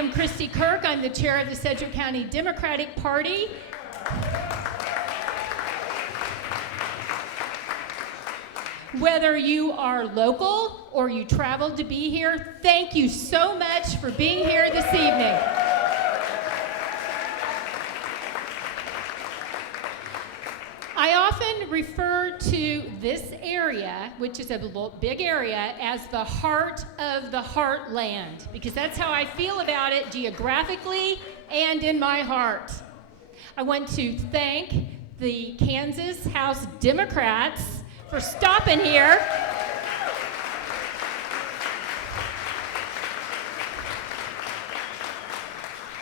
am Kristi Kirk. I'm the chair of the Sedgwick County Democratic Party. Whether you are local or you traveled to be here, thank you so much for being here this evening. I often refer to this area, which is a big area, as the heart of the heartland, because that's how I feel about it geographically and in my heart. I want to thank the Kansas House Democrats for stopping here.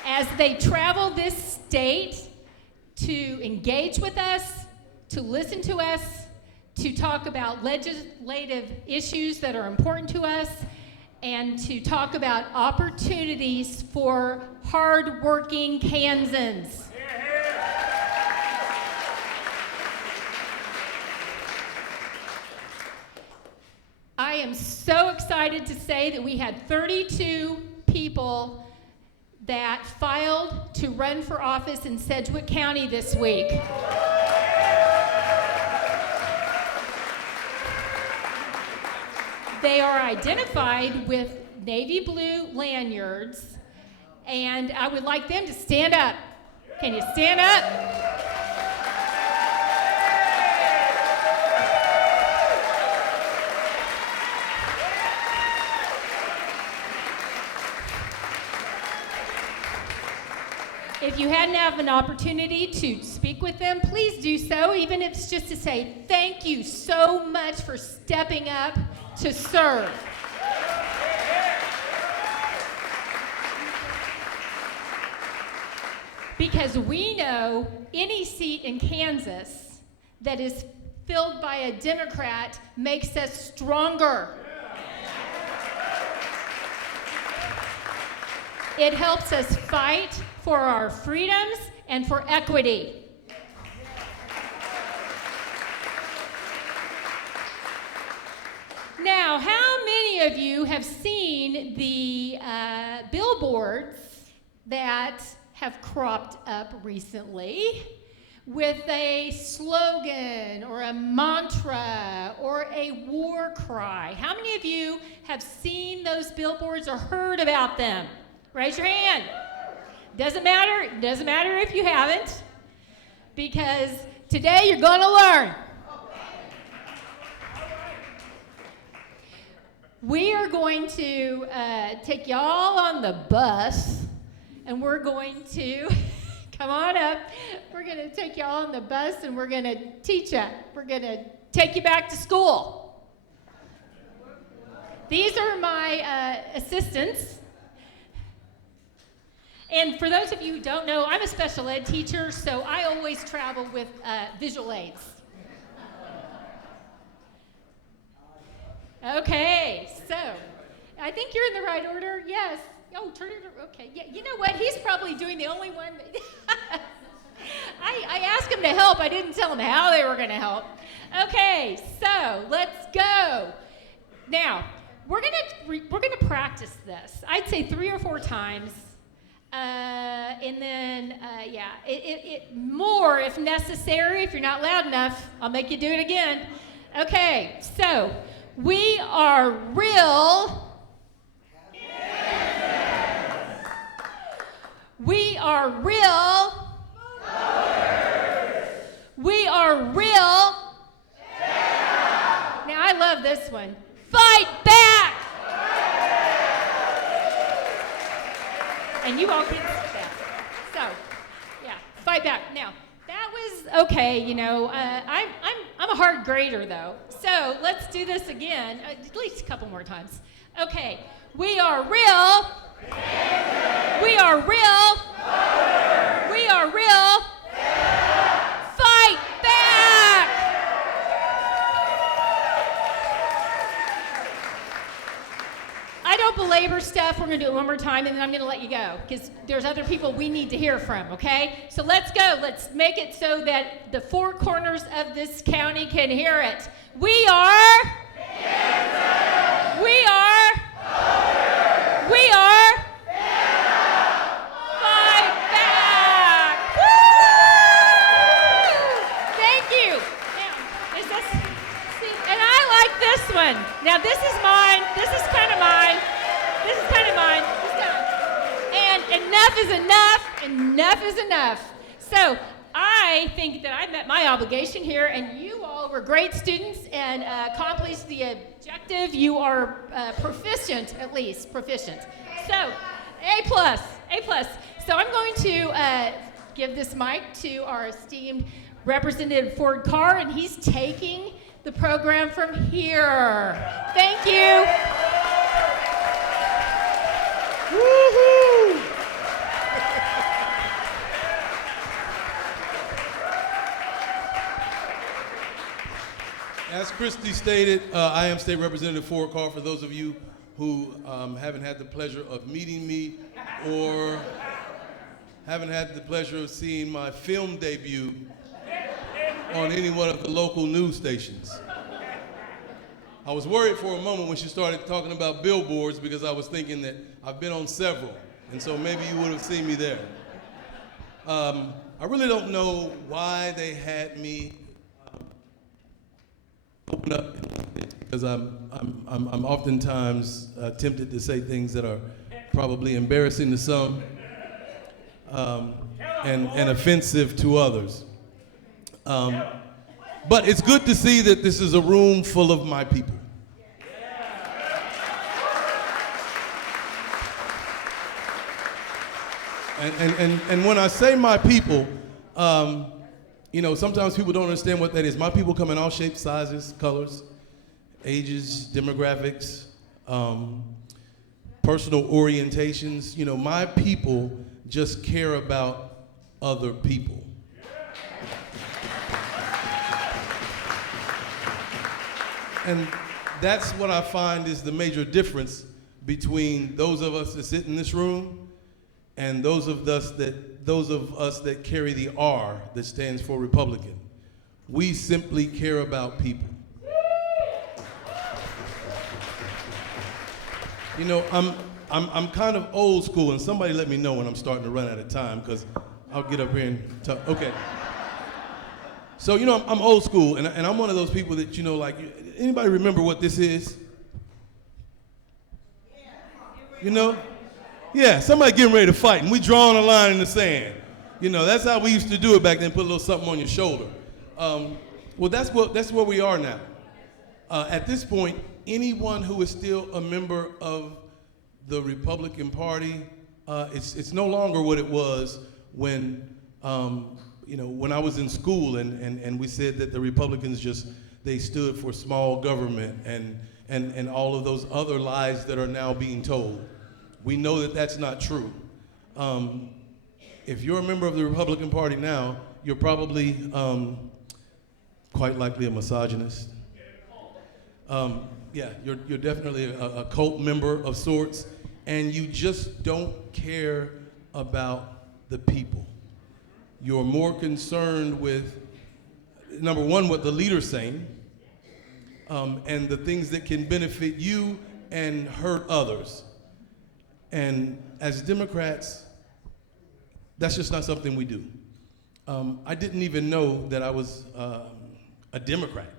As they travel this state to engage with us, to listen to us, to talk about legislative issues that are important to us, and to talk about opportunities for hard-working Kansans. I am so excited to say that we had 32 people that filed to run for office in Sedgwick County this week. They are identified with navy blue lanyards, and I would like them to stand up. Can you stand up? If you hadn't had an opportunity to speak with them, please do so, even if it's just to say thank you so much for stepping up to serve. Because we know any seat in Kansas that is filled by a Democrat makes us stronger. It helps us fight for our freedoms and for equity. Now, how many of you have seen the billboards that have cropped up recently with a slogan or a mantra or a war cry? How many of you have seen those billboards or heard about them? Raise your hand. Doesn't matter if you haven't, because today you're going to learn. We are going to take y'all on the bus, and we're going to, come on up, we're going to take y'all on the bus, and we're going to teach you. We're going to take you back to school. These are my assistants. And for those of you who don't know, I'm a special ed teacher, so I always travel with visual aids. Okay, so I think you're in the right order. Yes. Oh, turn it. Okay. Yeah. You know what? He's probably doing the only one. I asked him to help. I didn't tell him how they were going to help. Okay. So let's go. Now we're gonna practice this. I'd say 3 or 4 times, and then more if necessary. If you're not loud enough, I'll make you do it again. Okay. So. We are real. Kansas. We are real. Voters. We are real. Yeah. Now I love this one. Fight back. And you all can see that. So, yeah, fight back. Now that was okay. You know, I'm a hard grader though. So let's do this again, at least a couple more times. Okay, we are real. Kansas. We are real. Voters. We are real. Yeah. Fight back. I don't belabor stuff. We're going to do it one more time, and then I'm going to let you go, because there's other people we need to hear from, okay? So let's go. Let's make it so that the 4 corners of this county can hear it. We are Kansas. We are Voters. We are Kansas. See, and I like this one. Now this is mine. This is kind of mine. This is kind of mine. And enough is enough. Enough is enough. So I think that I met my obligation here, and you all were great students and accomplished the objective. You are proficient, at least proficient. So A plus, A plus. So I'm going to give this mic to our esteemed Representative Ford Carr, and he's taking the program from here. Thank you. Woo-hoo! As Kristi stated, I am State Representative Ford Carr. For those of you who haven't had the pleasure of meeting me or haven't had the pleasure of seeing my film debut on any one of the local news stations. I was worried for a moment when she started talking about billboards because I was thinking that I've been on several, and so maybe you would have seen me there. I really don't know why they had me open up, because I'm oftentimes tempted to say things that are probably embarrassing to some and offensive to others. But it's good to see that this is a room full of my people. And when I say my people, you know, sometimes people don't understand what that is. My people come in all shapes, sizes, colors, ages, demographics, personal orientations. You know, my people just care about other people. And that's what I find is the major difference between those of us that sit in this room and those of us that carry the R that stands for Republican. We simply care about people. You know, I'm kind of old school, and somebody let me know when I'm starting to run out of time, because I'll get up here and talk. Okay. So, you know, I'm old school, and I'm one of those people that, you know, like, anybody remember what this is? You know? Yeah, somebody getting ready to fight, and we drawing a line in the sand. You know, that's how we used to do it back then, put a little something on your shoulder. Well, that's where we are now. At this point, anyone who is still a member of the Republican Party, it's no longer what it was when, you know, when I was in school and we said that the Republicans they stood for small government and all of those other lies that are now being told. We know that that's not true. If you're a member of the Republican Party now, you're probably quite likely a misogynist. Yeah, you're definitely a cult member of sorts, and you just don't care about the people. You're more concerned with, number one, what the leader's saying, and the things that can benefit you and hurt others. And as Democrats, that's just not something we do. I didn't even know that I was a Democrat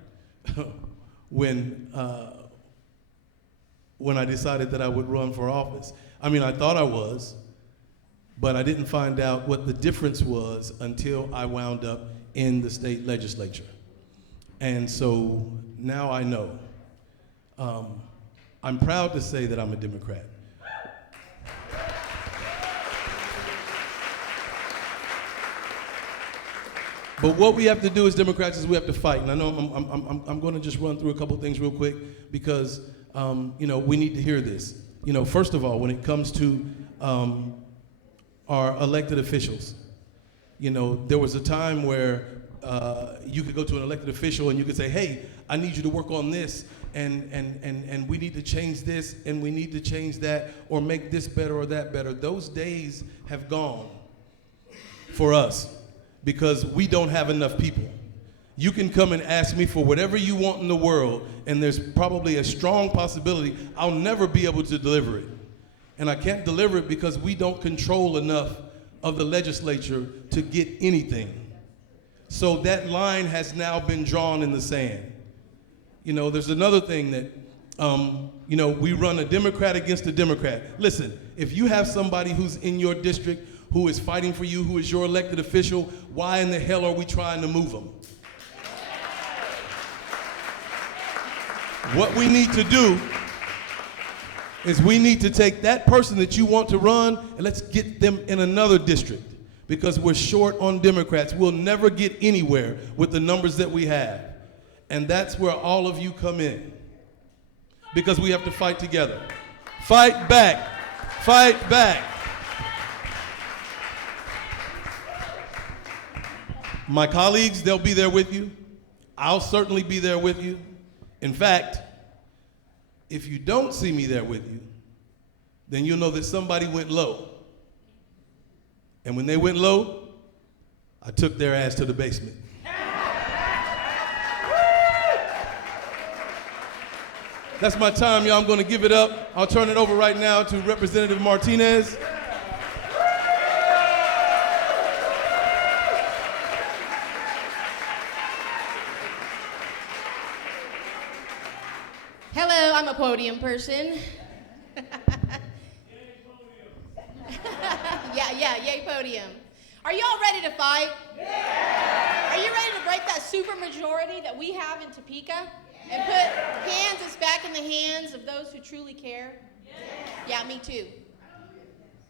when I decided that I would run for office. I mean, I thought I was, but I didn't find out what the difference was until I wound up in the state legislature. And so now I know. I'm proud to say that I'm a Democrat. But what we have to do as Democrats is we have to fight. And I know I'm going to just run through a couple things real quick because, you know, we need to hear this. You know, first of all, when it comes to our elected officials, you know, there was a time where you could go to an elected official and you could say, hey, I need you to work on this, and we need to change this, and we need to change that, or make this better or that better. Those days have gone for us, because we don't have enough people. You can come and ask me for whatever you want in the world, and there's probably a strong possibility I'll never be able to deliver it. And I can't deliver it because we don't control enough of the legislature to get anything. So that line has now been drawn in the sand. You know, there's another thing that, you know, we run a Democrat against a Democrat. Listen, if you have somebody who's in your district who is fighting for you, who is your elected official, why in the hell are we trying to move them? What we need to do is we need to take that person that you want to run and let's get them in another district, because we're short on Democrats. We'll never get anywhere with the numbers that we have. And that's where all of you come in, because we have to fight together. Fight back. Fight back. My colleagues, they'll be there with you. I'll certainly be there with you. In fact, if you don't see me there with you, then you'll know that somebody went low. And when they went low, I took their ass to the basement. That's my time, y'all. I'm going to give it up. I'll turn it over right now to Representative Martinez. Hello, I'm a podium person. Yay podium. Are y'all ready to fight? Yeah. Are you ready to break that supermajority that we have in Topeka and put Kansas back in the hands of those who truly care? Yeah, me too.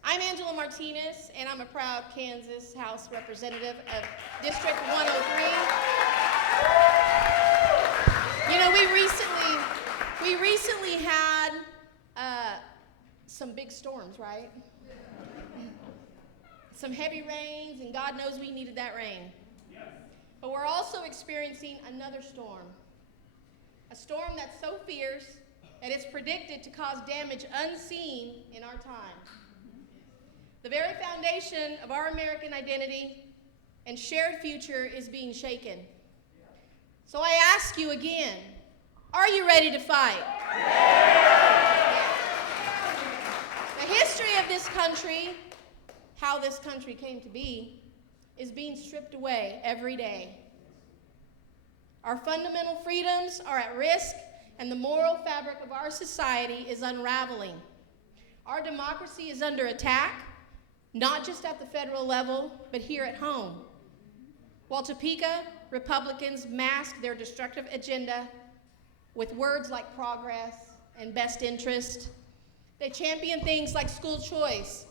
I'm Angela Martinez, and I'm a proud Kansas House representative of District 103. You know, we recently had some big storms, right? Some heavy rains, and God knows we needed that rain. Yes. But we're also experiencing another storm. A storm that's so fierce that it's predicted to cause damage unseen in our time. The very foundation of our American identity and shared future is being shaken. So I ask you again, are you ready to fight? Yeah. The history of this country, how this country came to be, is being stripped away every day. Our fundamental freedoms are at risk, and the moral fabric of our society is unraveling. Our democracy is under attack, not just at the federal level, but here at home. While Topeka Republicans mask their destructive agenda with words like progress and best interest, they champion things like school choice.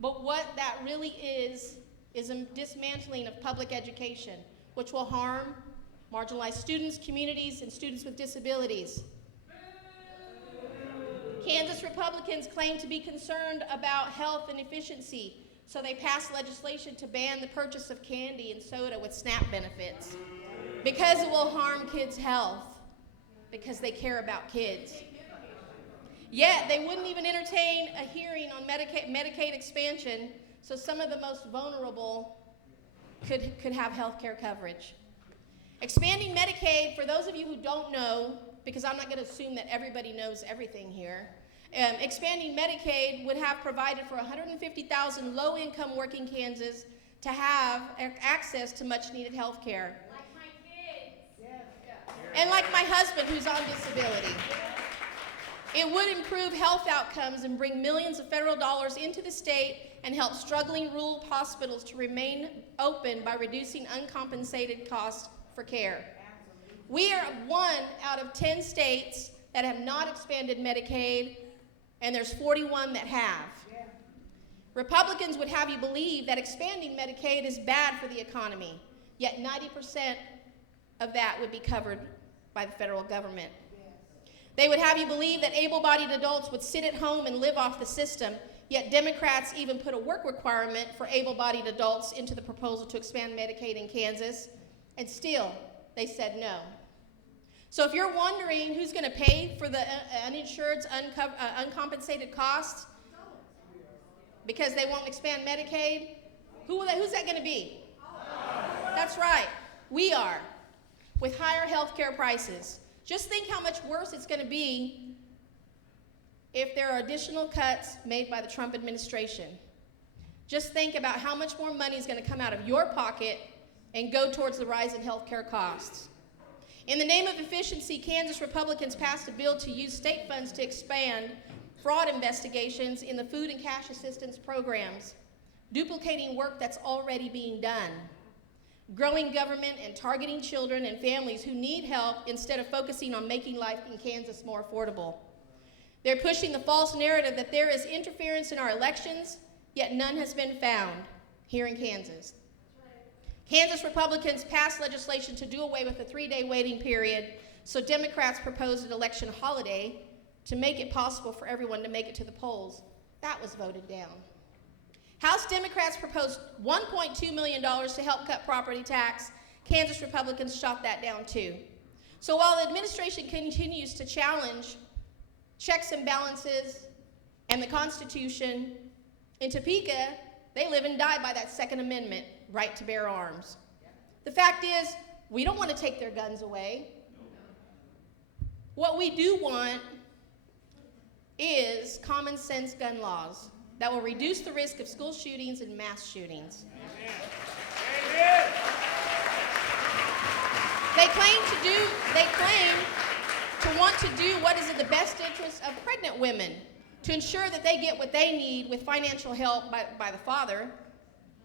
But what that really is a dismantling of public education, which will harm marginalized students, communities, and students with disabilities. Kansas Republicans claim to be concerned about health and efficiency, so they passed legislation to ban the purchase of candy and soda with SNAP benefits, because it will harm kids' health, because they care about kids. Yet, they wouldn't even entertain a hearing on Medicaid expansion, so some of the most vulnerable could have health care coverage. Expanding Medicaid, for those of you who don't know, because I'm not going to assume that everybody knows everything here, expanding Medicaid would have provided for 150,000 low-income working Kansans to have access to much-needed health care. Like my kids. And like my husband, who's on disability. It would improve health outcomes and bring millions of federal dollars into the state and help struggling rural hospitals to remain open by reducing uncompensated costs for care. We are 1 out of 10 states that have not expanded Medicaid, and there's 41 that have. Republicans would have you believe that expanding Medicaid is bad for the economy, yet 90% of that would be covered by the federal government. They would have you believe that able-bodied adults would sit at home and live off the system, yet Democrats even put a work requirement for able-bodied adults into the proposal to expand Medicaid in Kansas, and still, they said no. So if you're wondering who's going to pay for the uninsured's uncompensated costs because they won't expand Medicaid, who's that going to be? That's right, we are, with higher health care prices. Just think how much worse it's going to be if there are additional cuts made by the Trump administration. Just think about how much more money is going to come out of your pocket and go towards the rise in health care costs. In the name of efficiency, Kansas Republicans passed a bill to use state funds to expand fraud investigations in the food and cash assistance programs, duplicating work that's already being done, growing government and targeting children and families who need help instead of focusing on making life in Kansas more affordable. They're pushing the false narrative that there is interference in our elections, yet none has been found here in Kansas. Kansas Republicans passed legislation to do away with the 3-day waiting period, so Democrats proposed an election holiday to make it possible for everyone to make it to the polls. That was voted down. House Democrats proposed $1.2 million to help cut property tax. Kansas Republicans shot that down too. So while the administration continues to challenge checks and balances and the Constitution, in Topeka, they live and die by that Second Amendment, right to bear arms. The fact is, we don't want to take their guns away. What we do want is common sense gun laws that will reduce the risk of school shootings and mass shootings. Amen. They claim to want to do what is in the best interest of pregnant women, to ensure that they get what they need with financial help by the father,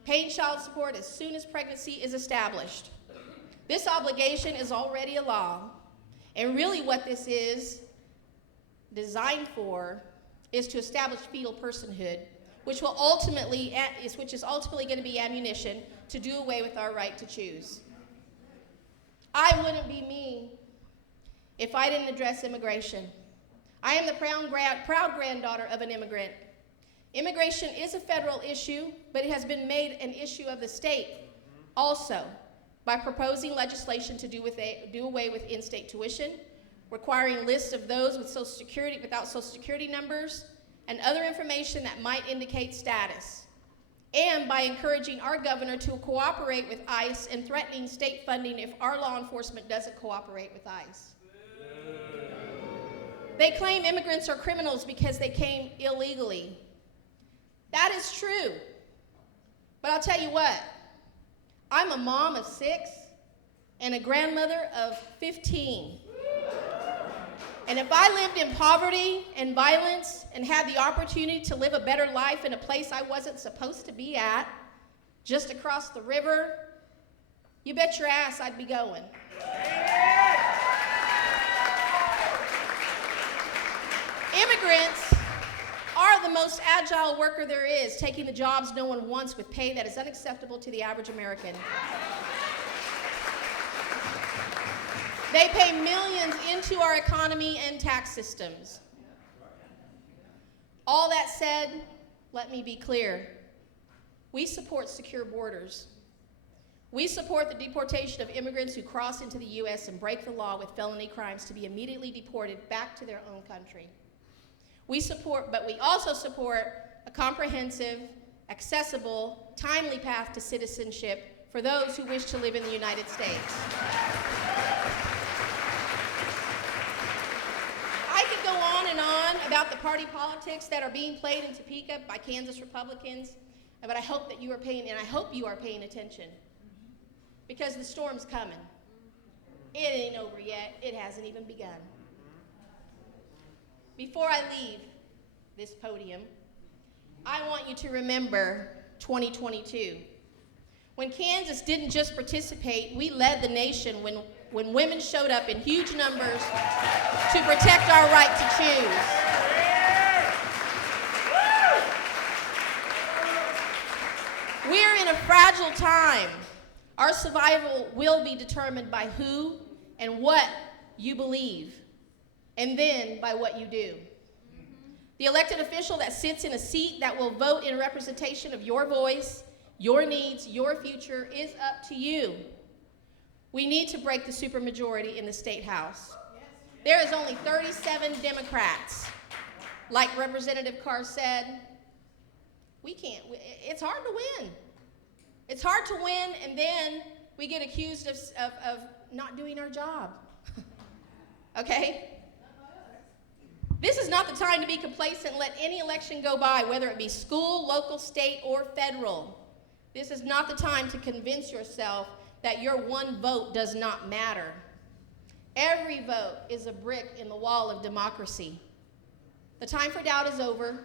paying child support as soon as pregnancy is established. This obligation is already a law, and really what this is designed for is to establish fetal personhood, which is ultimately going to be ammunition to do away with our right to choose. I wouldn't be me if I didn't address immigration. I am the proud granddaughter of an immigrant. Immigration is a federal issue, but it has been made an issue of the state also by proposing legislation to do away with in-state tuition, requiring lists of those with without Social Security numbers and other information that might indicate status, and by encouraging our governor to cooperate with ICE and threatening state funding if our law enforcement doesn't cooperate with ICE. They claim immigrants are criminals because they came illegally. That is true. But I'll tell you what, I'm a mom of 6 and a grandmother of 15. And if I lived in poverty and violence and had the opportunity to live a better life in a place I wasn't supposed to be at, just across the river, you bet your ass I'd be going. Immigrants are the most agile worker there is, taking the jobs no one wants with pay that is unacceptable to the average American. They pay millions into our economy and tax systems. All that said, let me be clear. We support secure borders. We support the deportation of immigrants who cross into the U.S. and break the law with felony crimes to be immediately deported back to their own country. But we also support a comprehensive, accessible, timely path to citizenship for those who wish to live in the United States. I could go on and on about the party politics that are being played in Topeka by Kansas Republicans, but I hope that you are paying attention, because the storm's coming. It ain't over yet. It hasn't even begun. Before I leave this podium, I want you to remember 2022. When Kansas didn't just participate, we led the nation when women showed up in huge numbers to protect our right to choose. We're in a fragile time. Our survival will be determined by who and what you believe, and then by what you do. The elected official that sits in a seat that will vote in representation of your voice, your needs, your future is up to you. We need to break the supermajority in the state house. There is only 37 Democrats. Like Representative Carr said, it's hard to win. It's hard to win, and then we get accused of not doing our job. Okay? This is not the time to be complacent and let any election go by, whether it be school, local, state, or federal. This is not the time to convince yourself that your one vote does not matter. Every vote is a brick in the wall of democracy. The time for doubt is over.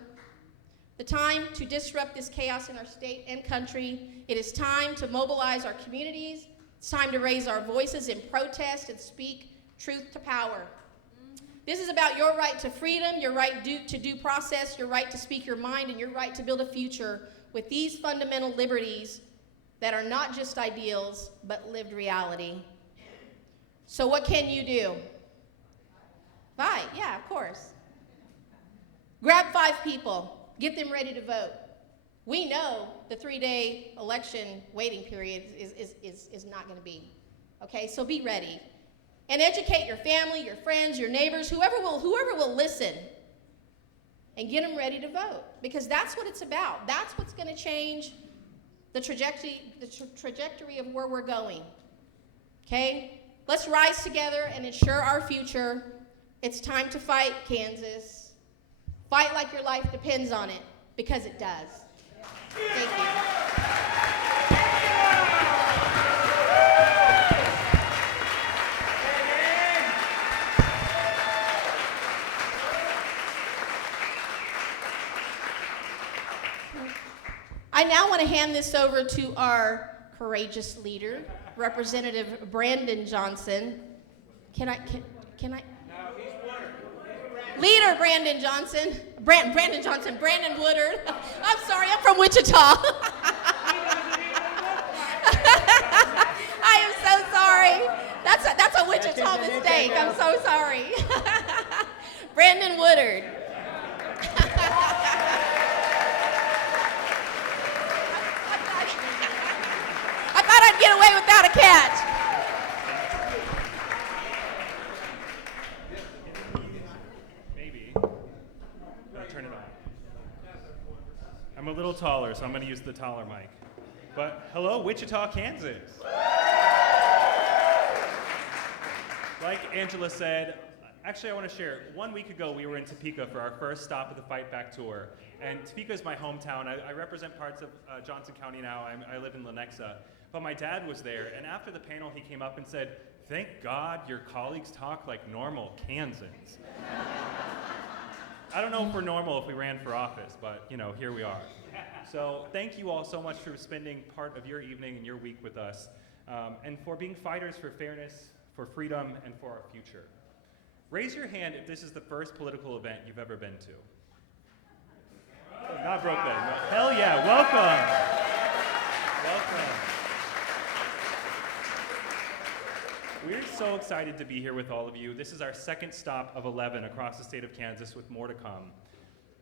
The time to disrupt this chaos in our state and country. It is time to mobilize our communities. It's time to raise our voices in protest and speak truth to power. This is about your right to freedom, your right to due process, your right to speak your mind, and your right to build a future with these fundamental liberties that are not just ideals, but lived reality. So what can you do? Fight, yeah, of course. Grab 5 people, get them ready to vote. We know the 3-day election waiting period is not gonna be, okay? So be ready. And educate your family, your friends, your neighbors, whoever will listen, and get them ready to vote, because that's what it's about. That's what's gonna change the trajectory of where we're going, okay? Let's rise together and ensure our future. It's time to fight, Kansas. Fight like your life depends on it, because it does. Thank you. I now want to hand this over to our courageous leader, Representative Brandon Johnson. Can I? No, he's Woodard. Leader Brandon Johnson. Brandon Johnson, Brandon Woodard. I'm sorry, I'm from Wichita. I am so sorry. That's a Wichita mistake. I'm so sorry. Brandon Woodard. I thought I'd get away without a catch. Maybe. I'll turn it on. I'm a little taller, so I'm going to use the taller mic. But hello, Wichita, Kansas. Like Angela said, actually I want to share, 1 week ago we were in Topeka for our first stop of the Fight Back tour. And Topeka is my hometown. I represent parts of Johnson County now. I live in Lenexa. But my dad was there, and after the panel he came up and said, "Thank God your colleagues talk like normal Kansans." I don't know if we're normal if we ran for office, but you know, here we are. So thank you all so much for spending part of your evening and your week with us, and for being fighters for fairness, for freedom, and for our future. Raise your hand if this is the first political event you've ever been to. Oh, not Brooklyn. No. Hell yeah, welcome. Welcome. We're so excited to be here with all of you. This is our second stop of 11 across the state of Kansas, with more to come.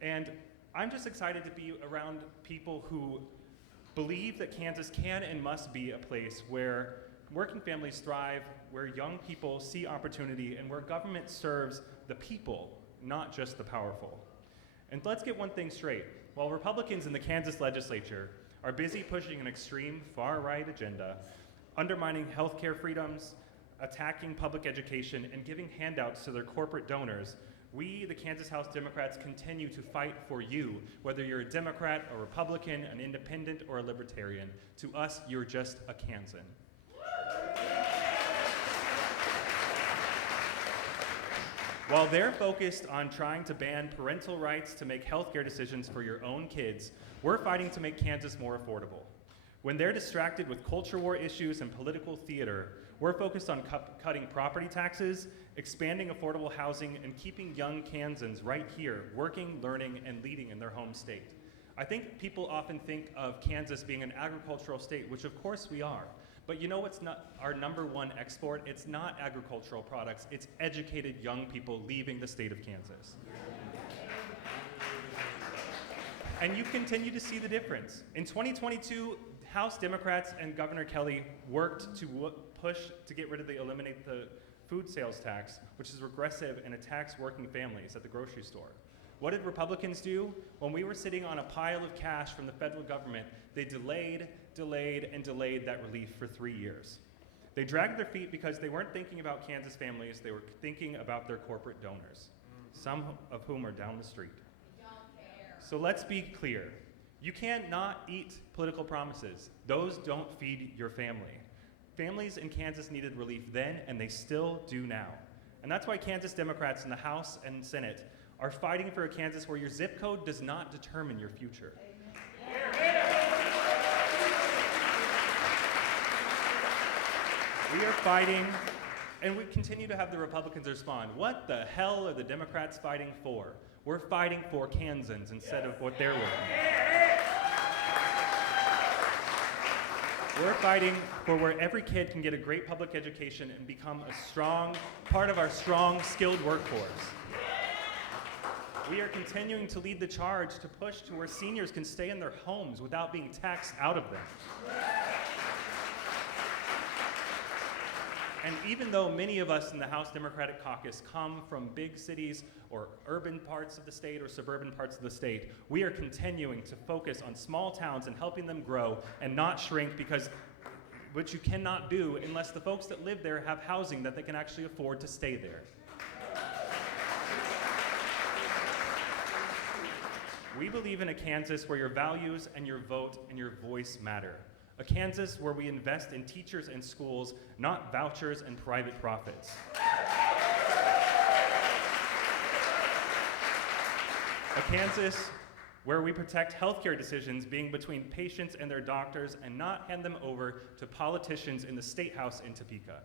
And I'm just excited to be around people who believe that Kansas can and must be a place where working families thrive, where young people see opportunity, and where government serves the people, not just the powerful. And let's get one thing straight. While Republicans in the Kansas legislature are busy pushing an extreme far-right agenda, undermining healthcare freedoms, attacking public education, and giving handouts to their corporate donors, we, the Kansas House Democrats, continue to fight for you, whether you're a Democrat, a Republican, an independent, or a libertarian. To us, you're just a Kansan. While they're focused on trying to ban parental rights to make healthcare decisions for your own kids, we're fighting to make Kansas more affordable. When they're distracted with culture war issues and political theater, we're focused on cutting property taxes, expanding affordable housing, and keeping young Kansans right here, working, learning, and leading in their home state. I think people often think of Kansas being an agricultural state, which of course we are. But you know what's not our #1 export? It's not agricultural products, it's educated young people leaving the state of Kansas. And you continue to see the difference. In 2022, House Democrats and Governor Kelly worked to push to eliminate the food sales tax, which is regressive and attacks working families at the grocery store. What did Republicans do? When we were sitting on a pile of cash from the federal government, they delayed that relief for 3 years. They dragged their feet because they weren't thinking about Kansas families, they were thinking about their corporate donors, some of whom are down the street. So let's be clear. You can't not eat political promises. Those don't feed your family. Families in Kansas needed relief then, and they still do now. And that's why Kansas Democrats in the House and Senate are fighting for a Kansas where your zip code does not determine your future. We are fighting, and we continue to have the Republicans respond. What the hell are the Democrats fighting for? We're fighting for Kansans instead of what they're working on. We're fighting for where every kid can get a great public education and become a strong part of our strong, skilled workforce. We are continuing to lead the charge to push to where seniors can stay in their homes without being taxed out of them. And even though many of us in the House Democratic Caucus come from big cities or urban parts of the state or suburban parts of the state, we are continuing to focus on small towns and helping them grow and not shrink, because what you cannot do unless the folks that live there have housing that they can actually afford to stay there. We believe in a Kansas where your values and your vote and your voice matter. A Kansas where we invest in teachers and schools, not vouchers and private profits. A Kansas where we protect healthcare decisions being between patients and their doctors and not hand them over to politicians in the State House in Topeka.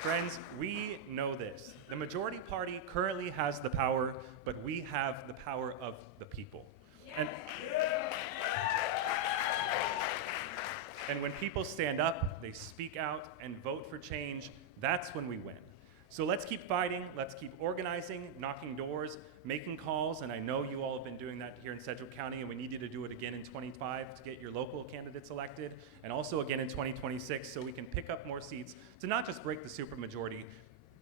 Friends, we know this. The majority party currently has the power, but we have the power of the people. And when people stand up, they speak out and vote for change, that's when we win. So let's keep fighting, let's keep organizing, knocking doors, making calls, and I know you all have been doing that here in Sedgwick County, and we need you to do it again in 25 to get your local candidates elected, and also again in 2026 so we can pick up more seats to not just break the supermajority.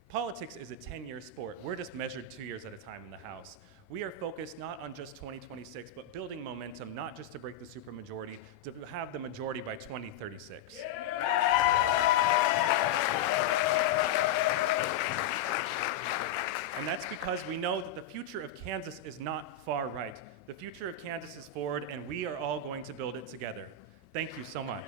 Politics is a 10-year sport. We're just measured 2 years at a time in the House. We are focused not on just 2026, but building momentum, not just to break the supermajority, to have the majority by 2036. And that's because we know that the future of Kansas is not far right. The future of Kansas is forward, and we are all going to build it together. Thank you so much.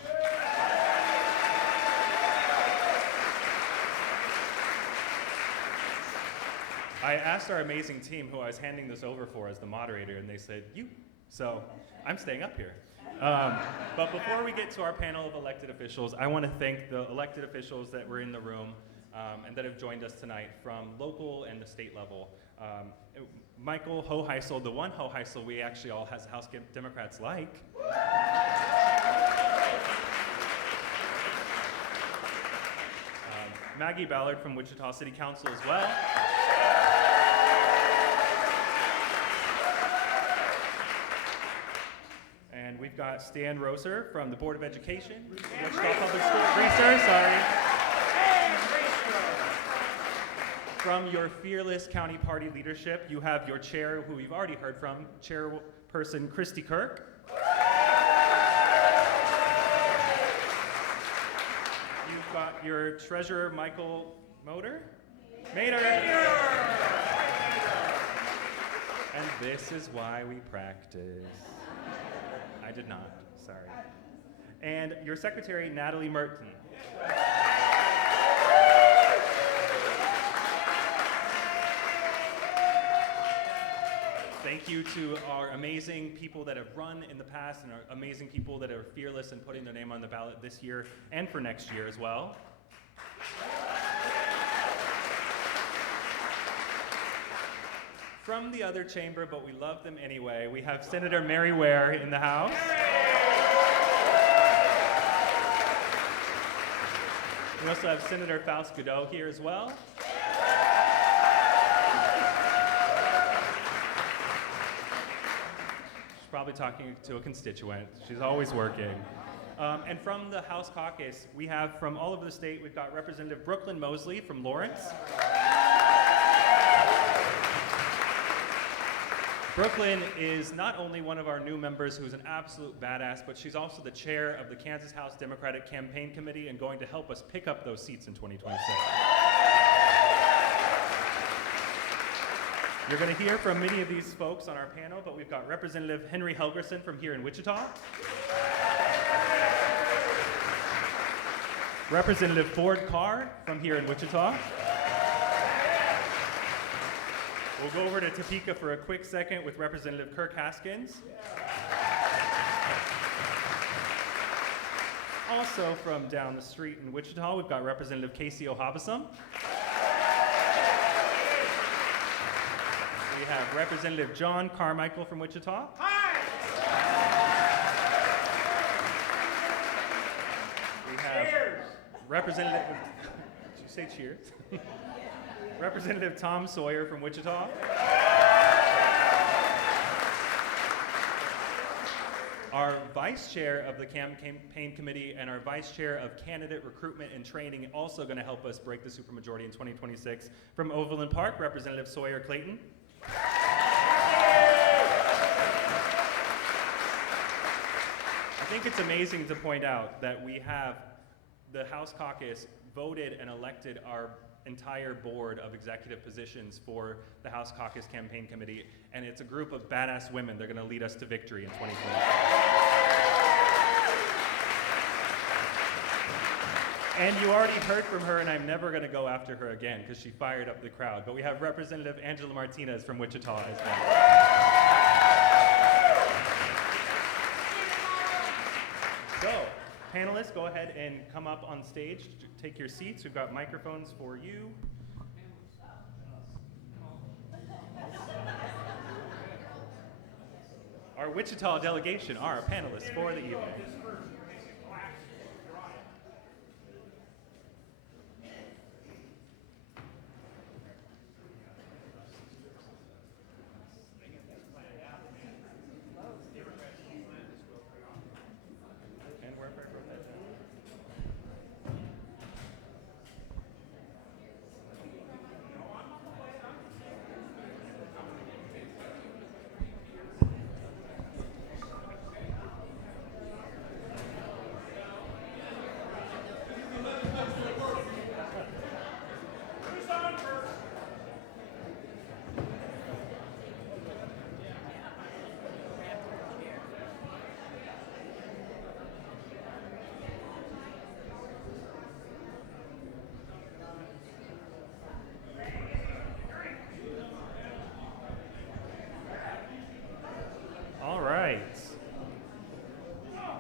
I asked our amazing team who I was handing this over for as the moderator, and they said, you. So I'm staying up here. But before we get to our panel of elected officials, I want to thank the elected officials that were in the room and that have joined us tonight from local and the state level. Michael Hoheisel, the one Hoheisel we actually all as House Democrats like. Maggie Ballard from Wichita City Council as well. And we've got Stan Roser from the Board of Education, Wichita Public School. Reeser, sorry. From your fearless county party leadership, you have your chair, who we've already heard from, Chairperson Kristi Kirk. You've got your treasurer, Michael Mader. And this is why we practice. I did not, sorry. And your secretary, Natalie Merton. Thank you to our amazing people that have run in the past and our amazing people that are fearless in putting their name on the ballot this year and for next year as well. From the other chamber, but we love them anyway, we have Senator Mary Ware in the House. We also have Senator Faust Godot here as well. She's probably talking to a constituent. She's always working. And from the House Caucus, we have from all over the state, we've got Representative Brooklyn Mosley from Lawrence. Brooklyn is not only one of our new members who's an absolute badass, but she's also the chair of the Kansas House Democratic Campaign Committee and going to help us pick up those seats in 2026. You're going to hear from many of these folks on our panel, but we've got Representative Henry Helgerson from here in Wichita. Representative Ford Carr from here in Wichita. We'll go over to Topeka for a quick second with Representative Kirk Haskins. Also from down the street in Wichita, we've got Representative Casey O'Habasum. We have Representative John Carmichael from Wichita. Hi! We have cheers. Representative, did you say cheers? Representative Tom Sawyer from Wichita. Our vice chair of the campaign committee and our vice chair of candidate recruitment and training, also going to help us break the supermajority in 2026. From Overland Park, Representative Sawyer Clayton. I think it's amazing to point out that we have the House caucus voted and elected our entire board of executive positions for the House Caucus Campaign Committee, and it's a group of badass women. They're going to lead us to victory in 2026. And you already heard from her, and I'm never going to go after her again because she fired up the crowd. But we have Representative Angela Martinez from Wichita as well. So, panelists, go ahead and come up on stage. Take your seats. We've got microphones for you. Our Wichita delegation are our panelists for the evening.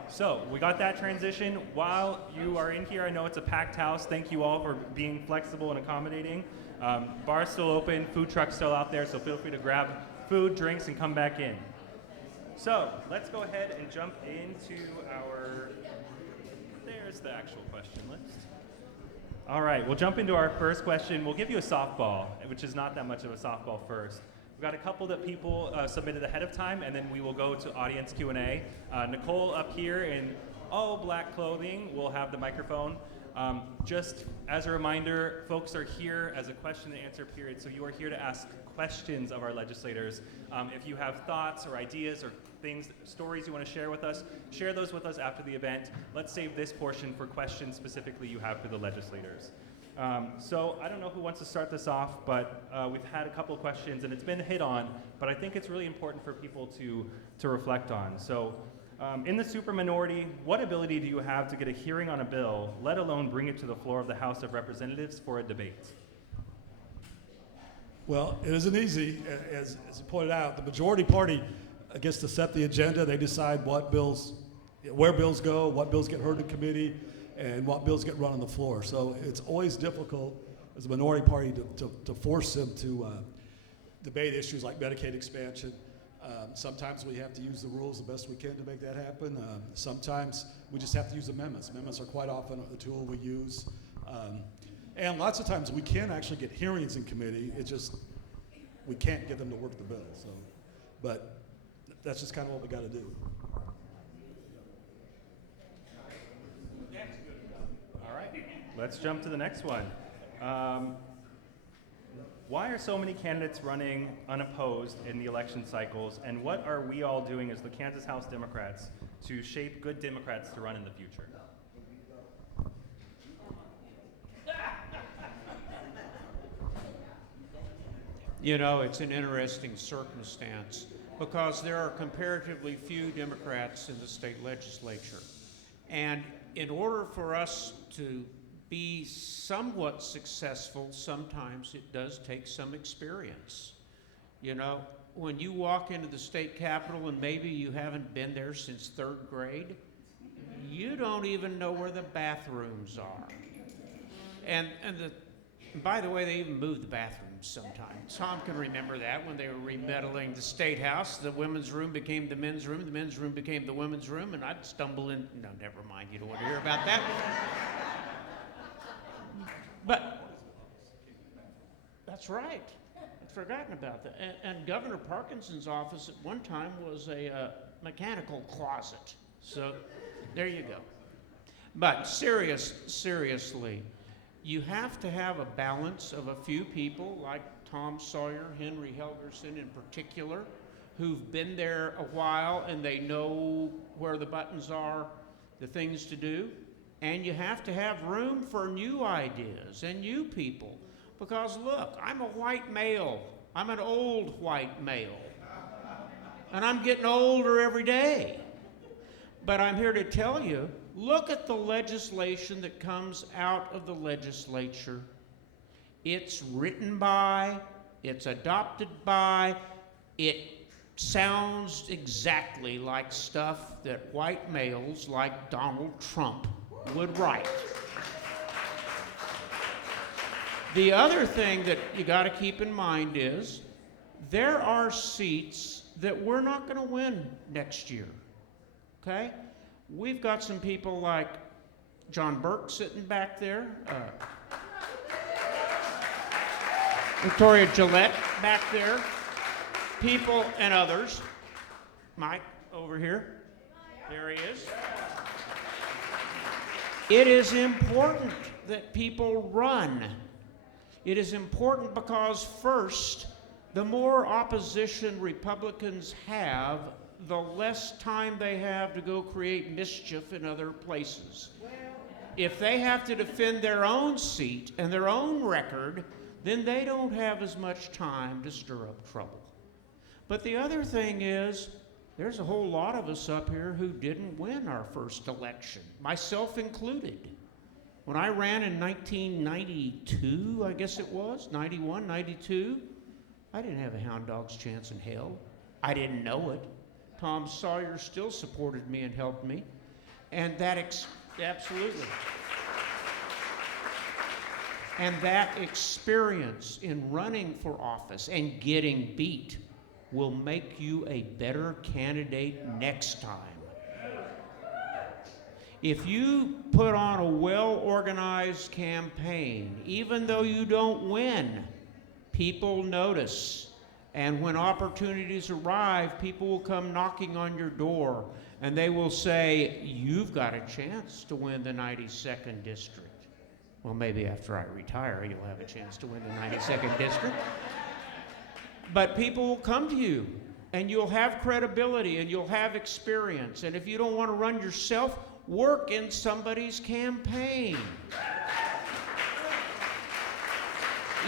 So we got that transition. While you are in here, I know it's a packed house. Thank you all for being flexible and accommodating. Bar's still open, food truck's still out there, so feel free to grab food, drinks, and come back in. So let's go ahead and jump into there's the actual question list. All right, we'll jump into our first question. We'll give you a softball, which is not that much of a softball first. We've got a couple that people submitted ahead of time, and then we will go to audience Q&A. Nicole up here in all black clothing will have the microphone. Just as a reminder, folks are here as a question and answer period, so you are here to ask questions of our legislators. If you have thoughts or ideas or things, stories you want to share with us, share those with us after the event. Let's save this portion for questions specifically you have for the legislators. So I don't know who wants to start this off, but we've had a couple questions and it's been hit on, but I think it's really important for people to reflect on. So in the superminority, what ability do you have to get a hearing on a bill, let alone bring it to the floor of the House of Representatives for a debate? Well, it isn't easy. As you pointed out, the majority party gets to set the agenda. They decide where bills go, what bills get heard in committee, and what bills get run on the floor. So it's always difficult as a minority party to force them to debate issues like Medicaid expansion. Sometimes we have to use the rules the best we can to make that happen. Sometimes we just have to use amendments. Amendments are quite often a tool we use. And lots of times we can actually get hearings in committee. It's just we can't get them to work the bill. So, but that's just kind of what we got to do. All right, let's jump to the next one. Why are so many candidates running unopposed in the election cycles, and what are we all doing as the Kansas House Democrats to shape good Democrats to run in the future? You know, it's an interesting circumstance because there are comparatively few Democrats in the state legislature. And in order for us to be somewhat successful, sometimes it does take some experience. You know, when you walk into the state capitol and maybe you haven't been there since 3rd grade, you don't even know where the bathrooms are. And by the way, they even moved the bathrooms sometimes. Tom can remember that when they were remodeling the State House. The women's room became the men's room became the women's room, and I'd stumble in. No, never mind, you don't want to hear about that. But that's right. I'd forgotten about that. And Governor Parkinson's office at one time was a mechanical closet. So there you go. But seriously, you have to have a balance of a few people like Tom Sawyer, Henry Helgerson in particular, who've been there a while and they know where the buttons are, the things to do. And you have to have room for new ideas and new people. Because look, I'm a white male. I'm an old white male. And I'm getting older every day. But I'm here to tell you, look at the legislation that comes out of the legislature. It's written by, it's adopted by, it sounds exactly like stuff that white males like Donald Trump would write. The other thing that you got to keep in mind is there are seats that we're not going to win next year. Okay? We've got some people like John Burke sitting back there, Victoria Gillette back there, people and others. Mike over here. There he is. It is important that people run. It is important because, first, the more opposition Republicans have, the less time they have to go create mischief in other places. If they have to defend their own seat and their own record, then they don't have as much time to stir up trouble. But the other thing is, there's a whole lot of us up here who didn't win our first election, myself included. When I ran in 1992, I guess it was, 91, 92, I didn't have a hound dog's chance in hell. I didn't know it. Tom Sawyer still supported me and helped me. And that, absolutely. And that experience in running for office and getting beat will make you a better candidate next time. If you put on a well-organized campaign, even though you don't win, people notice. And when opportunities arrive, people will come knocking on your door and they will say, you've got a chance to win the 92nd district. Well, maybe after I retire, you'll have a chance to win the 92nd district. But people will come to you and you'll have credibility and you'll have experience. And if you don't want to run yourself, work in somebody's campaign.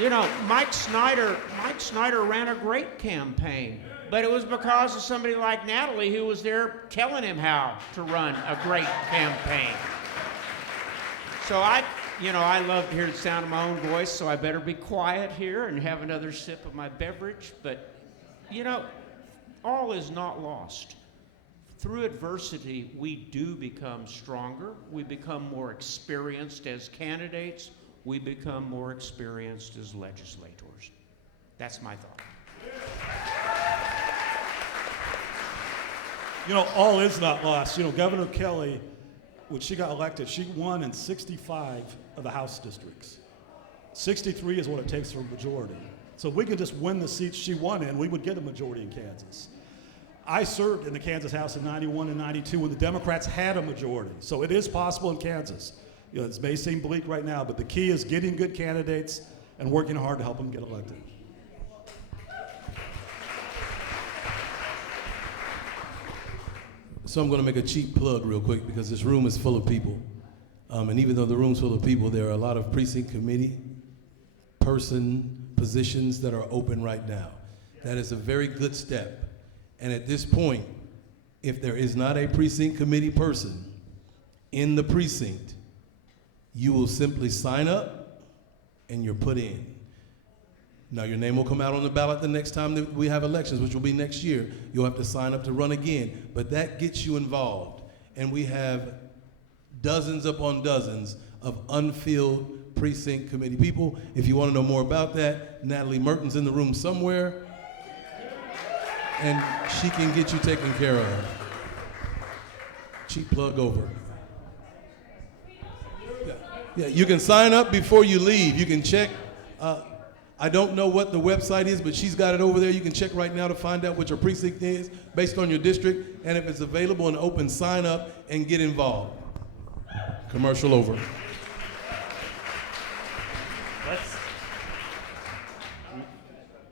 You know, Mike Snyder ran a great campain, but it was because of somebody like Natalie who was there telling him how to run a great campaign. So I love to hear the sound of my own voice, so I better be quiet here and have another sip of my beverage. But, all is not lost. Through adversity, we do become stronger. We become more experienced as candidates. We become more experienced as legislators. That's my thought. All is not lost. Governor Kelly, when she got elected, she won in 65 of the House districts. 63 is what it takes for a majority. So if we could just win the seats she won in, we would get a majority in Kansas. I served in the Kansas House in 91 and 92 when the Democrats had a majority. So it is possible in Kansas. It may seem bleak right now, but the key is getting good candidates and working hard to help them get elected. So I'm going to make a cheap plug real quick because this room is full of people. And even though the room's full of people, there are a lot of precinct committee person positions that are open right now. That is a very good step. And at this point, if there is not a precinct committee person in the precinct, you will simply sign up and you're put in. Now your name will come out on the ballot the next time that we have elections, which will be next year. You'll have to sign up to run again, but that gets you involved. And we have dozens upon dozens of unfilled precinct committee people. If you want to know more about that, Natalie Merton's in the room somewhere, and she can get you taken care of. Cheap plug over. Yeah, you can sign up before you leave. You can check. I don't know what the website is, but she's got it over there. You can check right now to find out what your precinct is based on your district, and if it's available and open, sign up and get involved. Commercial over.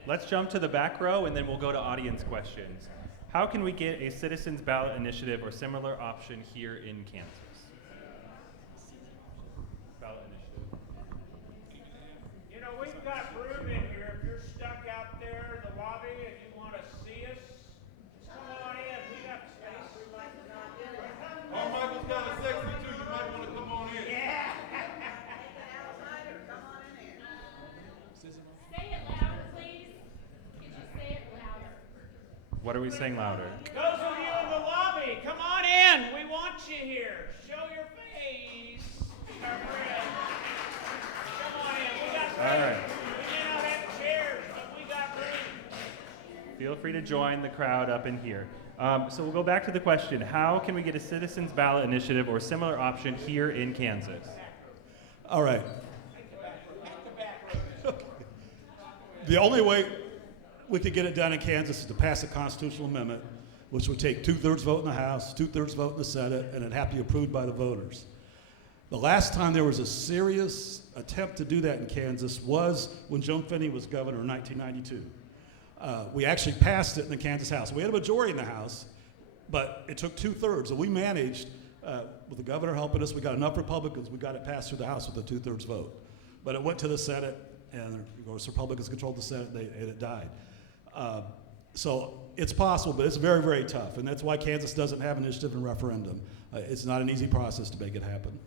Let's jump to the back row, and then we'll go to audience questions. How can we get a citizens ballot initiative or similar option here in Kansas? Ballot initiative. You know, we've got room in here. If you're stuck out there in the lobby and you want to see us, come on in. We got space. Oh, Michael's kind of sexy too. You might want to come on in. Yeah. Say it louder, please. Could you say it louder? What are we saying louder? Those of you in the lobby, come on in. We want you here. Show your face. Our friend. Come on in. We got room. All right. We may not have chairs, but we got room. Feel free to join the crowd up in here. So we'll go back to the question, how can we get a citizens ballot initiative or similar option here in Kansas? All right. The only way we could get it done in Kansas is to pass a constitutional amendment, which would take 2/3 vote in the House, 2/3 vote in the Senate, and it'd have to be approved by the voters. The last time there was a serious attempt to do that in Kansas was when Joan Finney was governor in 1992. We actually passed it in the Kansas House. We had a majority in the House, but it took 2/3, and we managed, with the governor helping us, we got enough Republicans, we got it passed through the House with a 2/3 vote. But it went to the Senate, and of course Republicans controlled the Senate, and it died. So it's possible, but it's very, very tough, and that's why Kansas doesn't have an initiative and referendum. It's not an easy process to make it happen.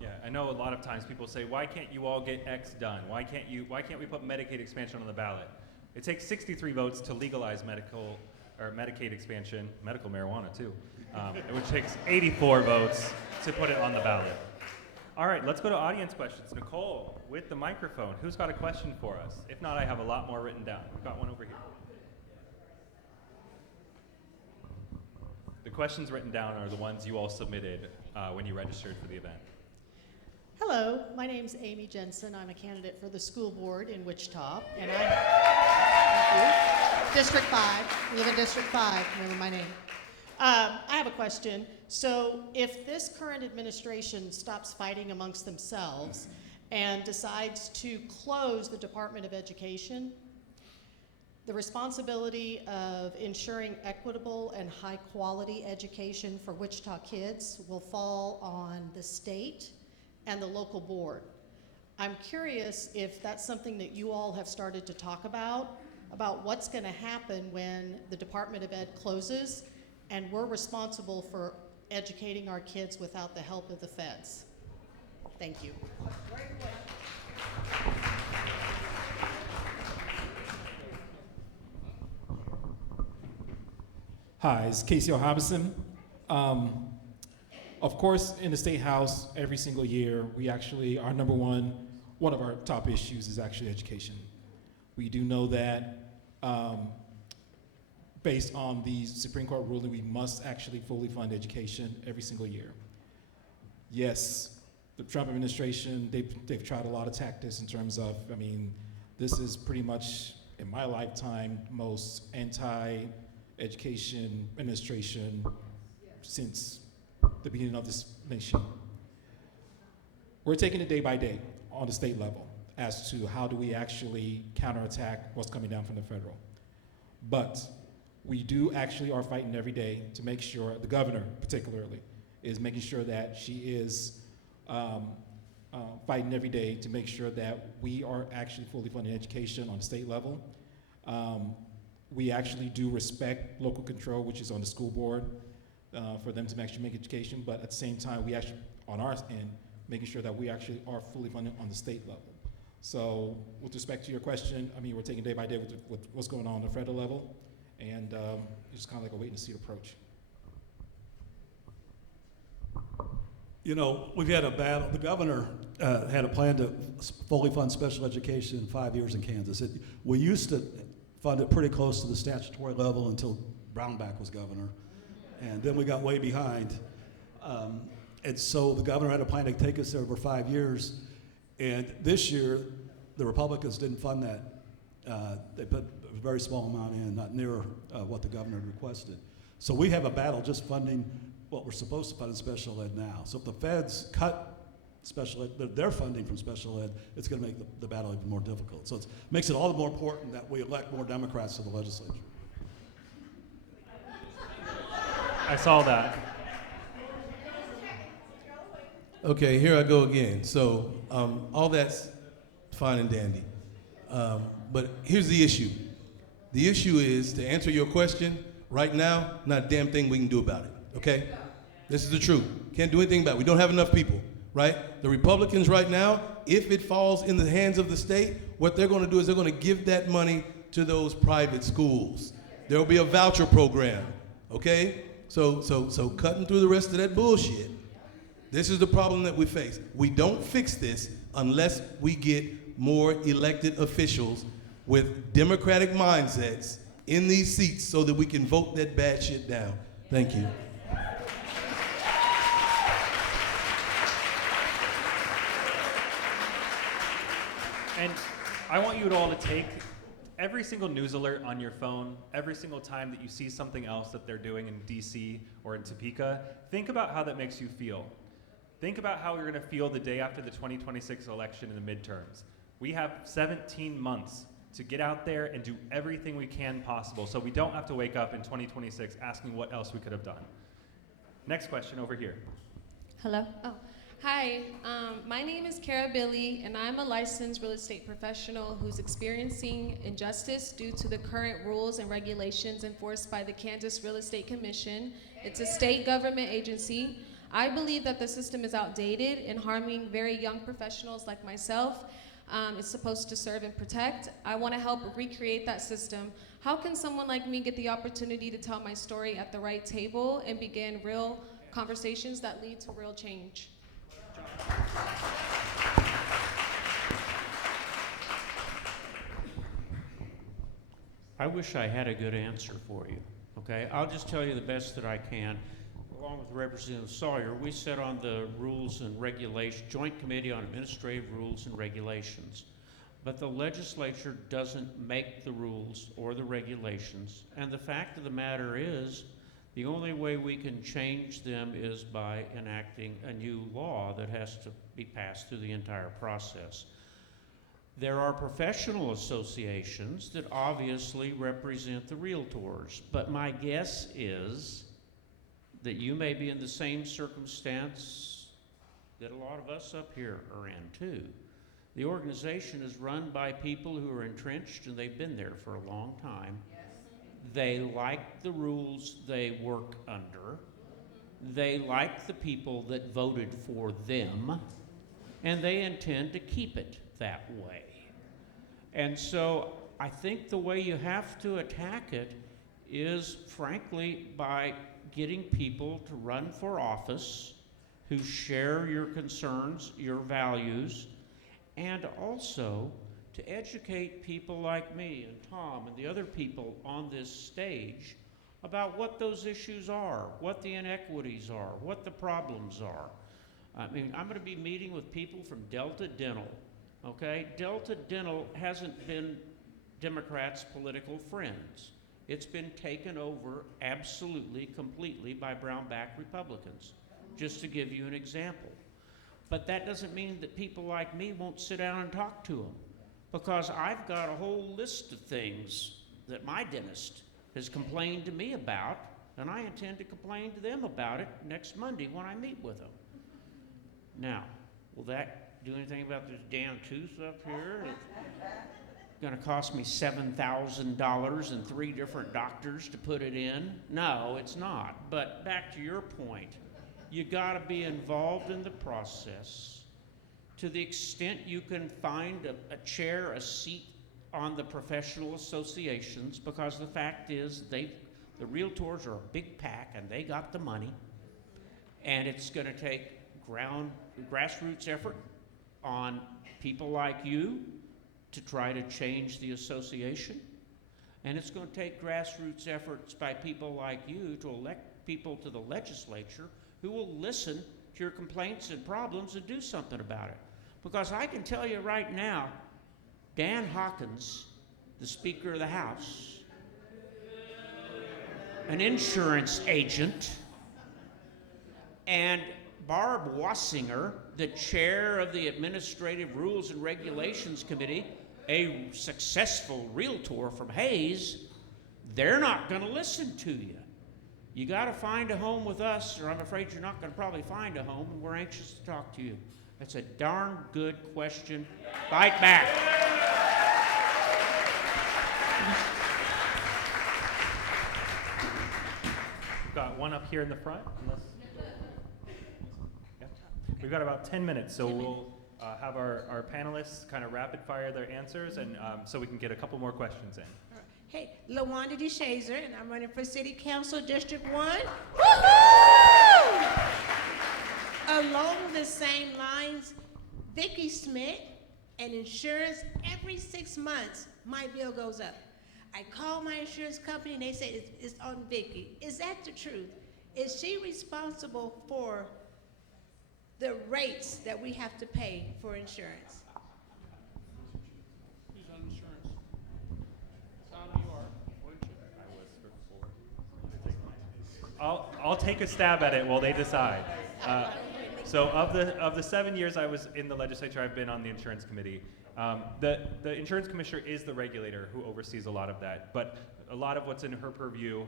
Yeah, I know a lot of times people say, why can't you all get X done? Why can't we put Medicaid expansion on the ballot? It takes 63 votes to legalize Medicaid expansion, medical marijuana too, which takes 84 votes to put it on the ballot. All right, let's go to audience questions. Nicole, with the microphone, who's got a question for us? If not, I have a lot more written down. We've got one over here. The questions written down are the ones you all submitted when you registered for the event. Hello, my name's Amy Jensen. I'm a candidate for the school board in Wichita, and District 5. We live in District 5, remember my name. I have a question. So if this current administration stops fighting amongst themselves and decides to close the Department of Education, the responsibility of ensuring equitable and high-quality education for Wichita kids will fall on the state and the local board. I'm curious if that's something that you all have started to talk about what's going to happen when the Department of Ed closes and we're responsible for educating our kids without the help of the feds. Thank you. Hi, it's Casey O'Hobson. Of course, in the State House, every single year, we actually, one of our top issues is actually education. We do know that based on the Supreme Court ruling, we must actually fully fund education every single year. Yes, the Trump administration, they've tried a lot of tactics in terms of, this is pretty much, in my lifetime, most anti-education administration since the beginning of this nation. We're taking it day by day on the state level as to how do we actually counterattack what's coming down from the federal. But we do actually are fighting every day to make sure, the governor particularly, is making sure that she is fighting every day to make sure that we are actually fully funding education on the state level. We actually do respect local control, which is on the school board, for them to actually make education, but at the same time, we actually, on our end, making sure that we actually are fully funded on the state level. So with respect to your question, I mean, we're taking day by day with what's going on the federal level, and it's kind of like a wait and see approach. You know, we've had a battle. The governor had a plan to fully fund special education in 5 years in Kansas. We used to fund it pretty close to the statutory level until Brownback was governor. And then we got way behind. And so the governor had a plan to take us there over 5 years. And this year, the Republicans didn't fund that. They put a very small amount in, not near what the governor had requested. So we have a battle just funding what we're supposed to fund in special ed now. So if the feds cut special ed, their funding from special ed, it's going to make the battle even more difficult. So it makes it all the more important that we elect more Democrats to the legislature. I saw that. Okay, here I go again. So all that's fine and dandy. But here's the issue. The issue is, to answer your question, right now, not a damn thing we can do about it, okay? This is the truth. Can't do anything about it. We don't have enough people, right? The Republicans right now, if it falls in the hands of the state, what they're going to do is they're going to give that money to those private schools. There will be a voucher program, okay? So cutting through the rest of that bullshit, this is the problem that we face. We don't fix this unless we get more elected officials with democratic mindsets in these seats so that we can vote that bad shit down. Thank you. And I want you all to take every single news alert on your phone, every single time that you see something else that they're doing in DC or in Topeka, think about how that makes you feel. Think about how you're going to feel the day after the 2026 election in the midterms. We have 17 months to get out there and do everything we can possible so we don't have to wake up in 2026 asking what else we could have done. Next question over here. Hello? Oh, hi. My name is Cara Billy, and I'm a licensed real estate professional who's experiencing injustice due to the current rules and regulations enforced by the Kansas Real Estate Commission. It's a state government agency. I believe that the system is outdated and harming very young professionals like myself. It's supposed to serve and protect. I want to help recreate that system. How can someone like me get the opportunity to tell my story at the right table and begin real conversations that lead to real change? I wish I had a good answer for you, okay? I'll just tell you the best that I can. Along with Representative Sawyer, we sit on the Rules and Regulations, Joint Committee on Administrative Rules and Regulations. But the legislature doesn't make the rules or the regulations. And the fact of the matter is, the only way we can change them is by enacting a new law that has to be passed through the entire process. There are professional associations that obviously represent the realtors, but my guess is that you may be in the same circumstance that a lot of us up here are in too. The organization is run by people who are entrenched and they've been there for a long time. Yes. They like the rules they work under. They like the people that voted for them, and they intend to keep it that way. And so I think the way you have to attack it is, frankly, by getting people to run for office who share your concerns, your values, and also to educate people like me and Tom and the other people on this stage about what those issues are, what the inequities are, what the problems are. I mean, I'm going to be meeting with people from Delta Dental, okay? Delta Dental hasn't been Democrats' political friends. It's been taken over absolutely, completely by Brownback Republicans, just to give you an example. But that doesn't mean that people like me won't sit down and talk to them, because I've got a whole list of things that my dentist has complained to me about, and I intend to complain to them about it next Monday when I meet with them. Now, will that do anything about this damn tooth up here? It's gonna cost me $7,000 and 3 different doctors to put it in? No, it's not. But back to your point, you gotta be involved in the process to the extent you can find a chair, a seat on the professional associations, because the fact is the realtors are a big pack and they got the money, and it's gonna take grassroots effort on people like you to try to change the association, and it's going to take grassroots efforts by people like you to elect people to the legislature who will listen to your complaints and problems and do something about it. Because I can tell you right now, Dan Hawkins, the Speaker of the House, an insurance agent, and Barb Wassinger, the chair of the Administrative Rules and Regulations Committee, a successful realtor from Hayes, they're not going to listen to you. You got to find a home with us, or I'm afraid you're not going to probably find a home, and we're anxious to talk to you. That's a darn good question. Fight back. We've got one up here in the front. We've got about 10 minutes, so we'll have our panelists kind of rapid fire their answers, and so we can get a couple more questions in. Hey, LaWanda DeShazer, and I'm running for City Council District 1. Along the same lines, Vicki Smith and insurance, every 6 months, my bill goes up. I call my insurance company and they say it's on Vicki. Is that the truth? Is she responsible for the rates that we have to pay for insurance? Who's on insurance? Tom, you are, weren't you? I'll take a stab at it while they decide. So of the 7 years I was in the legislature, I've been on the insurance committee. The insurance commissioner is the regulator who oversees a lot of that, but a lot of what's in her purview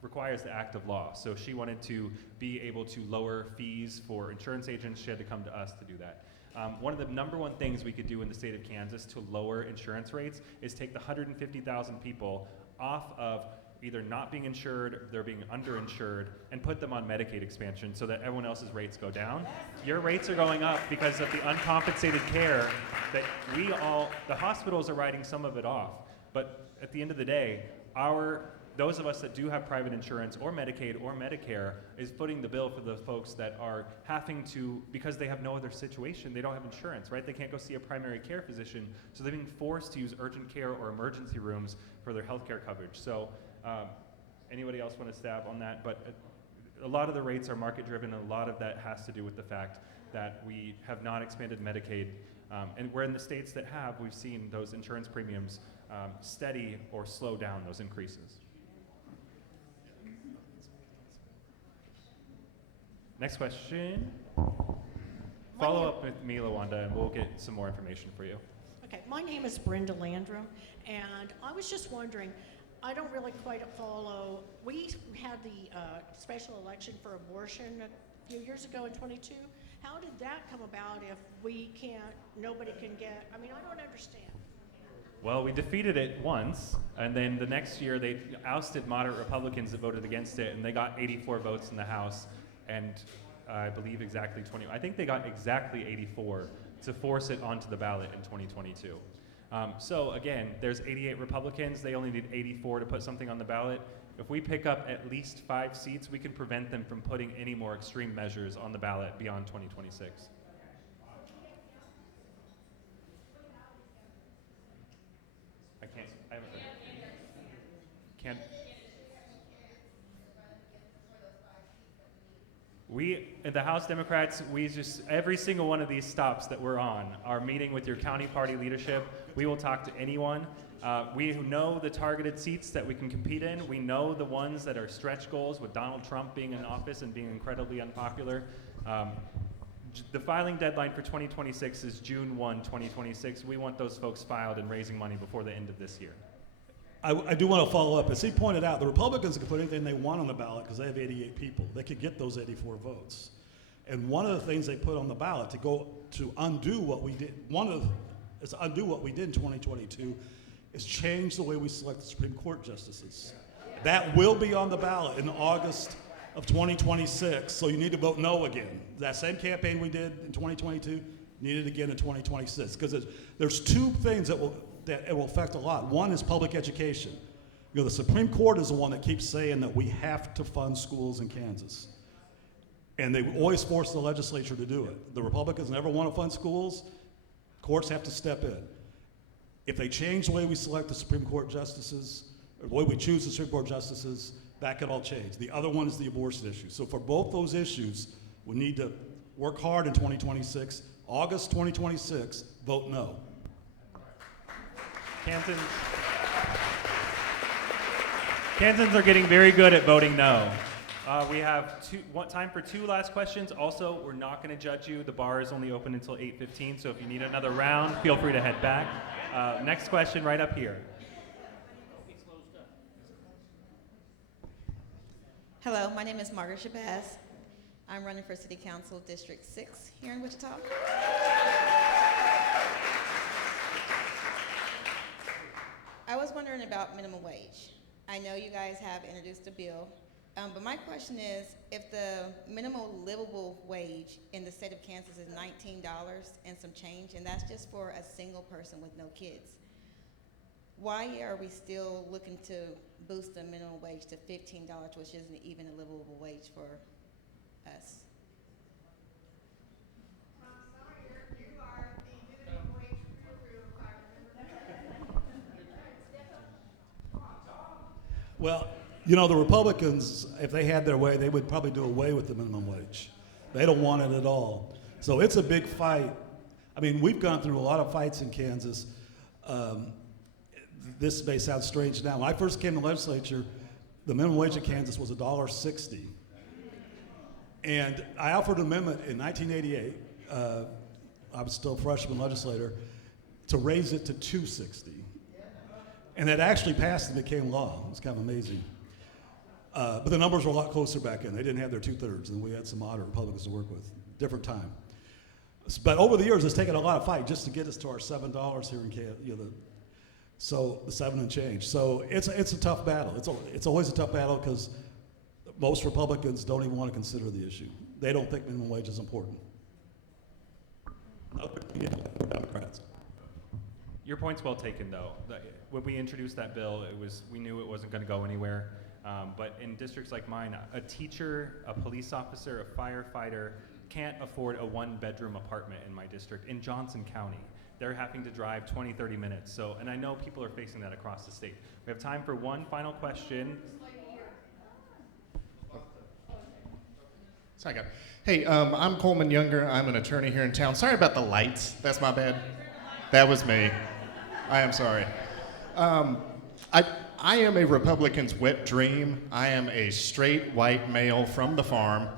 requires the act of law. So she wanted to be able to lower fees for insurance agents. She had to come to us to do that. One of the number one things we could do in the state of Kansas to lower insurance rates is take the 150,000 people off of either not being insured, they're being underinsured, and put them on Medicaid expansion so that everyone else's rates go down. Your rates are going up because of the uncompensated care that the hospitals are writing some of it off. But at the end of the day, those of us that do have private insurance or Medicaid or Medicare is footing the bill for the folks that are having to, because they have no other situation, they don't have insurance, right? They can't go see a primary care physician, so they're being forced to use urgent care or emergency rooms for their health care coverage. So anybody else want to stab on that? But a lot of the rates are market driven, and a lot of that has to do with the fact that we have not expanded Medicaid. And we're in the states that have, we've seen those insurance premiums steady or slow down those increases. Next question. Follow up with me, LaWanda, and we'll get some more information for you. Okay, my name is Brenda Landrum, and I was just wondering, I don't really quite follow, we had the special election for abortion a few years ago in 22. How did that come about if nobody can get, I mean, I don't understand. Well, we defeated it once, and then the next year they ousted moderate Republicans that voted against it, and they got 84 votes in the House, and I believe exactly 20, I think they got exactly 84 to force it onto the ballot in 2022. So again, there's 88 Republicans, they only need 84 to put something on the ballot. If we pick up at least 5 seats, we can prevent them from putting any more extreme measures on the ballot beyond 2026. I haven't heard. Can't. The House Democrats, every single one of these stops that we're on are meeting with your county party leadership. We will talk to anyone. We know the targeted seats that we can compete in. We know the ones that are stretch goals, with Donald Trump being in office and being incredibly unpopular. The filing deadline for 2026 is June 1, 2026. We want those folks filed and raising money before the end of this year. I do want to follow up. As he pointed out, the Republicans can put anything they want on the ballot because they have 88 people. They could get those 84 votes. And one of the things they put on the ballot to undo what we did, undo what we did in 2022 is change the way we select the Supreme Court justices. That will be on the ballot in August of 2026, so you need to vote no again. That same campaign we did in 2022, need it again in 2026, because there's two things that it will affect a lot. One is public education. You know, the Supreme Court is the one that keeps saying that we have to fund schools in Kansas. And they always force the legislature to do it. The Republicans never want to fund schools. Courts have to step in. If they change the way we select the Supreme Court justices, or the way we choose the Supreme Court justices, that could all change. The other one is the abortion issue. So for both those issues, we need to work hard in 2026. August 2026, vote no. Kansans are getting very good at voting no. We have time for two last questions. Also, we're not going to judge you. The bar is only open until 8:15, so if you need another round, feel free to head back. Next question right up here. Hello, my name is Margaret Shabazz. I'm running for City Council District 6 here in Wichita. I was wondering about minimum wage. I know you guys have introduced a bill, but my question is, if the minimum livable wage in the state of Kansas is $19 and some change, and that's just for a single person with no kids, why are we still looking to boost the minimum wage to $15, which isn't even a livable wage for us? Well, you know, the Republicans, if they had their way, they would probably do away with the minimum wage. They don't want it at all. So it's a big fight. I mean, we've gone through a lot of fights in Kansas. This may sound strange now. When I first came to the legislature, the minimum wage in Kansas was $1.60. And I offered an amendment in 1988, I was still a freshman legislator, to raise it to $2.60. And it actually passed and became law. It was kind of amazing. But the numbers were a lot closer back then. They didn't have their 2/3, and we had some moderate Republicans to work with. Different time. But over the years, it's taken a lot of fight just to get us to our $7 here in Kansas. So the 7 and change. So it's a tough battle. It's always a tough battle because most Republicans don't even want to consider the issue. They don't think minimum wage is important. Democrats. Your point's well taken, though. When we introduced that bill, we knew it wasn't going to go anywhere. But in districts like mine, a teacher, a police officer, a firefighter can't afford a one-bedroom apartment in my district in Johnson County. They're having to drive 20, 30 minutes. So, and I know people are facing that across the state. We have time for one final question. Sorry, guys. Hey, I'm Coleman Younger. I'm an attorney here in town. Sorry about the lights. That's my bad. That was me. I am sorry. I am a Republican's wet dream. I am a straight white male from the farm.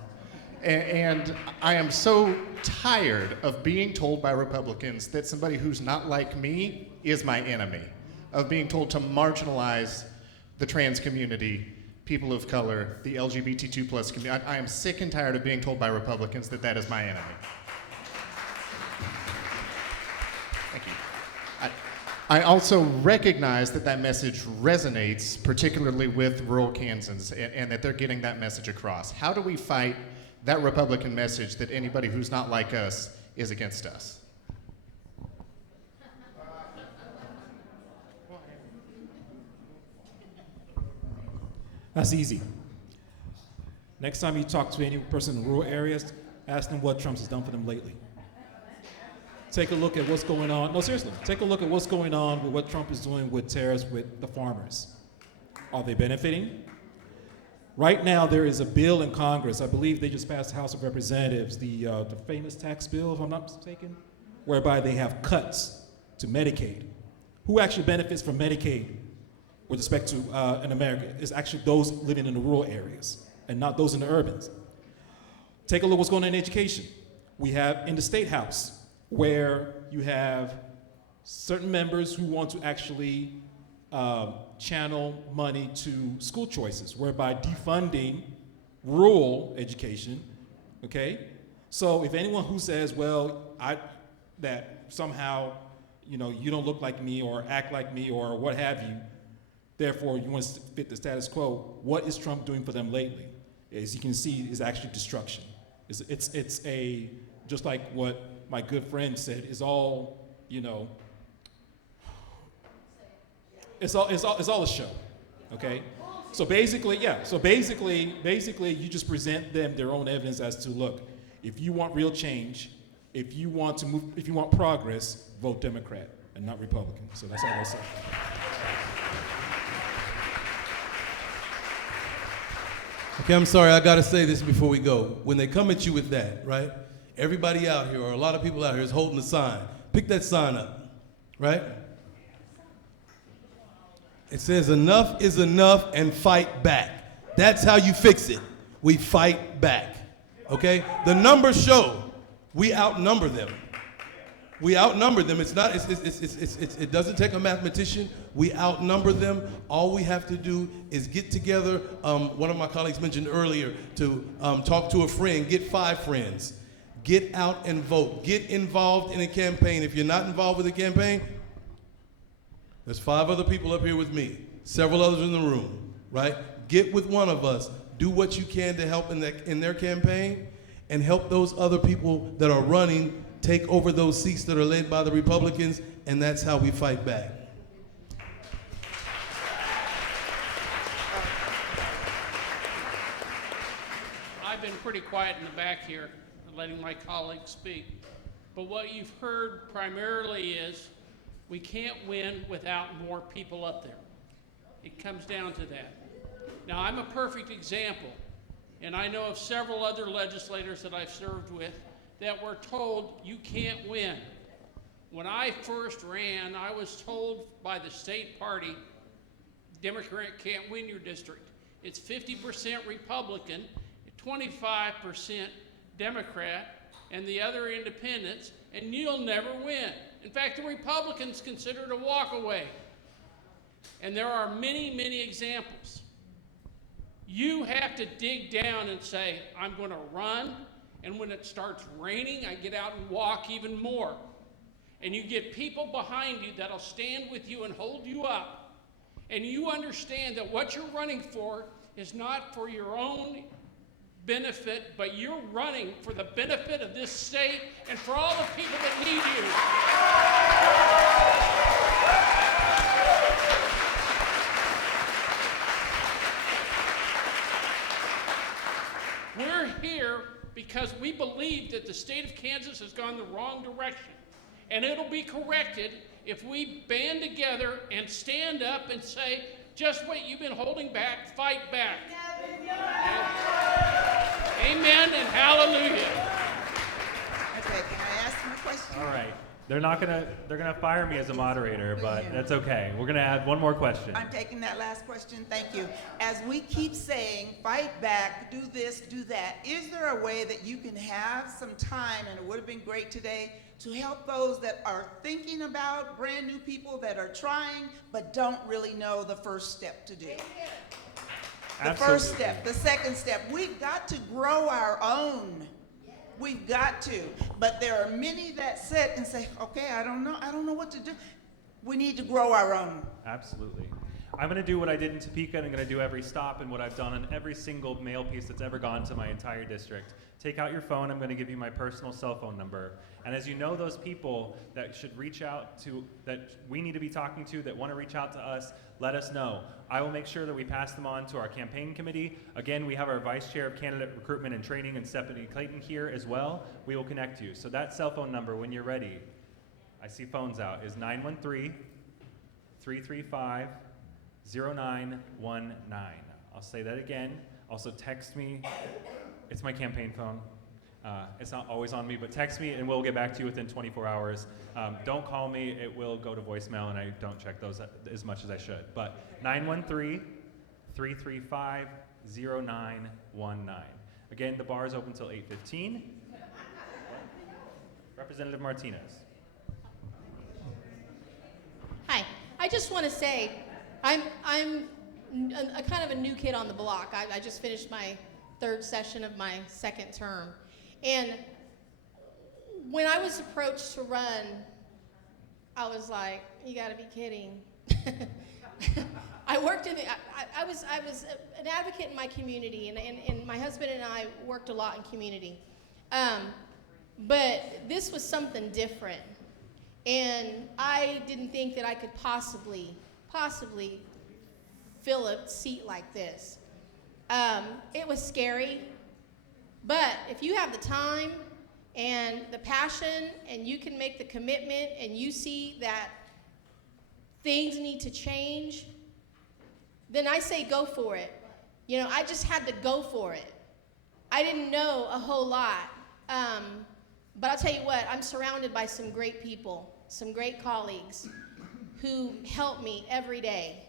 And I am so tired of being told by Republicans that somebody who's not like me is my enemy, of being told to marginalize the trans community, people of color, the LGBTQ+ community. I am sick and tired of being told by Republicans that that is my enemy. Thank you. I also recognize that that message resonates particularly with rural Kansans and that they're getting that message across. How do we fight that Republican message that anybody who's not like us is against us? That's easy. Next time you talk to any person in rural areas, ask them what Trump has done for them lately. Take a look at what's going on. No, seriously, take a look at what's going on with what Trump is doing with tariffs with the farmers. Are they benefiting? Right now, there is a bill in Congress. I believe they just passed the House of Representatives, the famous tax bill, if I'm not mistaken, whereby they have cuts to Medicaid. Who actually benefits from Medicaid with respect to in America is actually those living in the rural areas and not those in the urbans. Take a look at what's going on in education. We have in the State House, where you have certain members who want to actually channel money to school choices, whereby defunding rural education, okay? So if anyone who says, well, that somehow, you know, you don't look like me or act like me or what have you, therefore you want to fit the status quo, what is Trump doing for them lately? As you can see, is actually destruction. It's a, just like what my good friend said, is all, you know, it's all a show, okay? So basically, yeah, basically you just present them their own evidence as to, look, if you want real change, if you want to move, if you want progress, vote Democrat and not Republican. So that's all I say. Okay, I'm sorry, I gotta say this before we go. When they come at you with that, right? Everybody out here, or a lot of people out here, is holding a sign. Pick that sign up, right? It says, enough is enough and fight back. That's how you fix it. We fight back, okay? The numbers show we outnumber them. We outnumber them. It's not. It doesn't take a mathematician. We outnumber them. All we have to do is get together. One of my colleagues mentioned earlier to talk to a friend. Get 5 friends. Get out and vote. Get involved in a campaign. If you're not involved with a campaign, there's 5 other people up here with me. Several others in the room. Right? Get with one of us. Do what you can to help in their campaign, and help those other people that are running take over those seats that are led by the Republicans, and that's how we fight back. I've been pretty quiet in the back here, letting my colleagues speak. But what you've heard primarily is we can't win without more people up there. It comes down to that. Now, I'm a perfect example, and I know of several other legislators that I've served with that were told you can't win. When I first ran, I was told by the state party, Democrat can't win your district. It's 50% Republican, 25% Democrat, and the other independents, and you'll never win. In fact, the Republicans consider it a walkaway. And there are many, many examples. You have to dig down and say, I'm going to run, and when it starts raining, I get out and walk even more. And you get people behind you that'll stand with you and hold you up. And you understand that what you're running for is not for your own benefit, but you're running for the benefit of this state and for all the people that need you. We're here because we believe that the state of Kansas has gone the wrong direction. And it'll be corrected if we band together and stand up and say, just what you've been holding back, fight back. Amen and hallelujah. Okay, can I ask him a question? All right. They're gonna fire me as a moderator, but that's okay. We're gonna add one more question. I'm taking that last question, thank you. As we keep saying, fight back, do this, do that, is there a way that you can have some time, and it would have been great today, to help those that are thinking about, brand new people that are trying, but don't really know the first step to do? The first step, the second step, we've got to grow our own. We've got to, but there are many that sit and say, okay, I don't know what to do. We need to grow our own. Absolutely. I'm going to do what I did in Topeka, and I'm going to do every stop and what I've done on every single mail piece that's ever gone to my entire district. Take out your phone. I'm going to give you my personal cell phone number. And as you know, those people that should reach out to, that we need to be talking to, that want to reach out to us, let us know. I will make sure that we pass them on to our campaign committee. Again, we have our Vice Chair of Candidate Recruitment and Training, and Stephanie Clayton, here as well. We will connect you. So that cell phone number, when you're ready, I see phones out, is 913-335-0919. I'll say that again. Also text me. It's my campaign phone. It's not always on me, but text me and we'll get back to you within 24 hours. Don't call me, it will go to voicemail, and I don't check those as much as I should. But 913-335-0919. Again, the bar is open until 8:15. Representative Martinez. Hi, I just want to say, I'm a kind of a new kid on the block. I just finished my 3rd session of my 2nd term. And when I was approached to run, I was like, you gotta be kidding. I worked in I was an advocate in my community, and my husband and I worked a lot in community. But this was something different. And I didn't think that I could possibly fill a seat like this. It was scary, but if you have the time and the passion and you can make the commitment and you see that things need to change, then I say go for it. You know, I just had to go for it. I didn't know a whole lot, but I'll tell you what, I'm surrounded by some great people, some great colleagues who help me every day.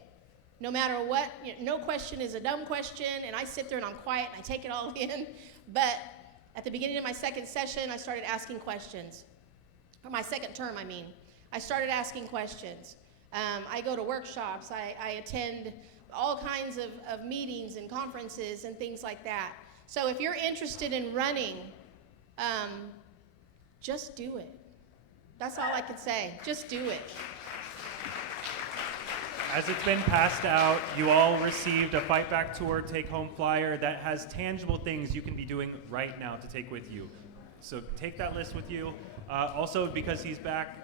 No matter what, you know, no question is a dumb question, and I sit there and I'm quiet and I take it all in. But at the beginning of my second session, I started asking questions. Or my second term, I mean. I started asking questions. I go to workshops, I attend all kinds of meetings and conferences and things like that. So if you're interested in running, just do it. That's all I can say. Just do it. As it's been passed out, you all received a Fight Back Tour take-home flyer that has tangible things you can be doing right now to take with you. So take that list with you. Also, because he's back,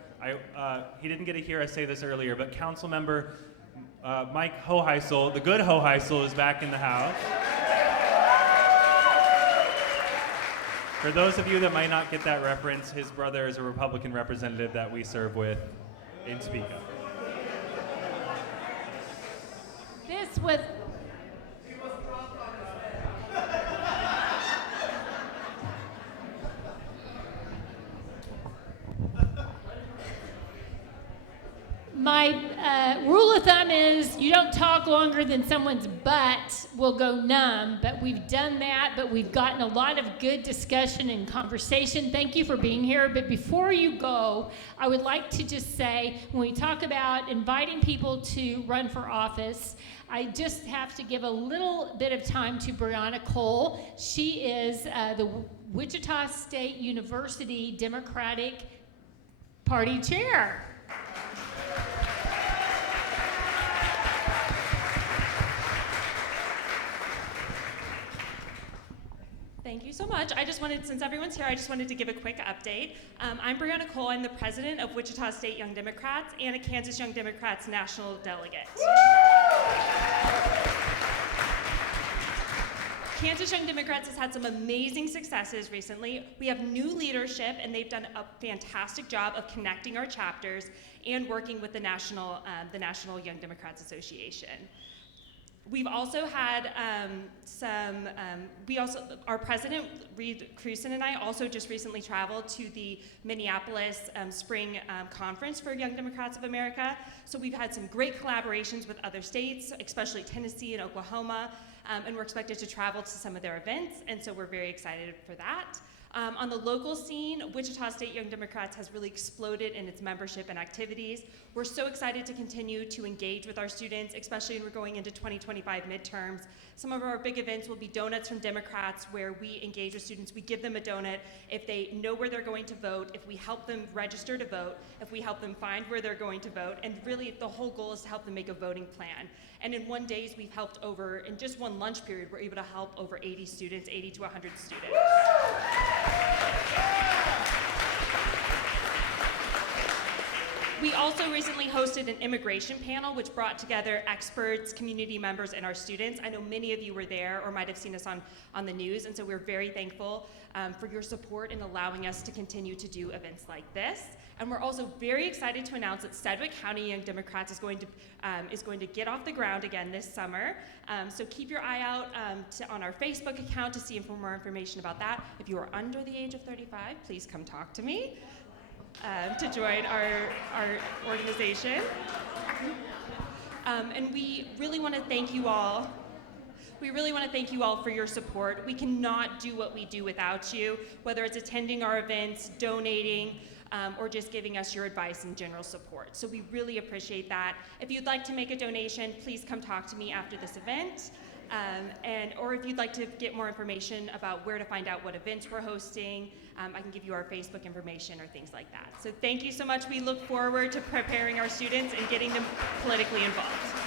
he didn't get to hear us say this earlier, but Councilmember Mike Hoheisel, the good Hoheisel, is back in the house. For those of you that might not get that reference, his brother is a Republican representative that we serve with in Topeka. This was my rule of thumb is you don't talk longer than someone's butt will go numb, but we've done that, but we've gotten a lot of good discussion and conversation. Thank you for being here. But before you go, I would like to just say, when we talk about inviting people to run for office, I just have to give a little bit of time to Brianna Cole. She is the Wichita State University Democratic Party Chair. Thank you so much. Since everyone's here, I just wanted to give a quick update. I'm Brianna Cole. I'm the president of Wichita State Young Democrats and a Kansas Young Democrats national delegate. Kansas Young Democrats has had some amazing successes recently. We have new leadership, and they've done a fantastic job of connecting our chapters and working with the National Young Democrats Association. We've also had our president, Reed Cruson, and I also just recently traveled to the Minneapolis Spring Conference for Young Democrats of America. So we've had some great collaborations with other states, especially Tennessee and Oklahoma, and we're expected to travel to some of their events, and so we're very excited for that. On the local scene, Wichita State Young Democrats has really exploded in its membership and activities. We're so excited to continue to engage with our students, especially when we're going into 2025 midterms. Some of our big events will be Donuts from Democrats, where we engage with students. We give them a donut if they know where they're going to vote, if we help them register to vote, if we help them find where they're going to vote, and really the whole goal is to help them make a voting plan. And in 1 day, we've helped in just one lunch period, we're able to help over 80 students, 80 to 100 students. We also recently hosted an immigration panel, which brought together experts, community members, and our students. I know many of you were there or might have seen us on the news, and so we're very thankful for your support in allowing us to continue to do events like this. And we're also very excited to announce that Sedgwick County Young Democrats is going to get off the ground again this summer. So keep your eye out on our Facebook account to see more information about that. If you are under the age of 35, please come talk to me to join our organization. And we really want to thank you all. We really want to thank you all for your support. We cannot do what we do without you, whether it's attending our events, donating, or just giving us your advice and general support. So we really appreciate that. If you'd like to make a donation, please come talk to me after this event. Or if you'd like to get more information about where to find out what events we're hosting, I can give you our Facebook information or things like that. So thank you so much. We look forward to preparing our students and getting them politically involved.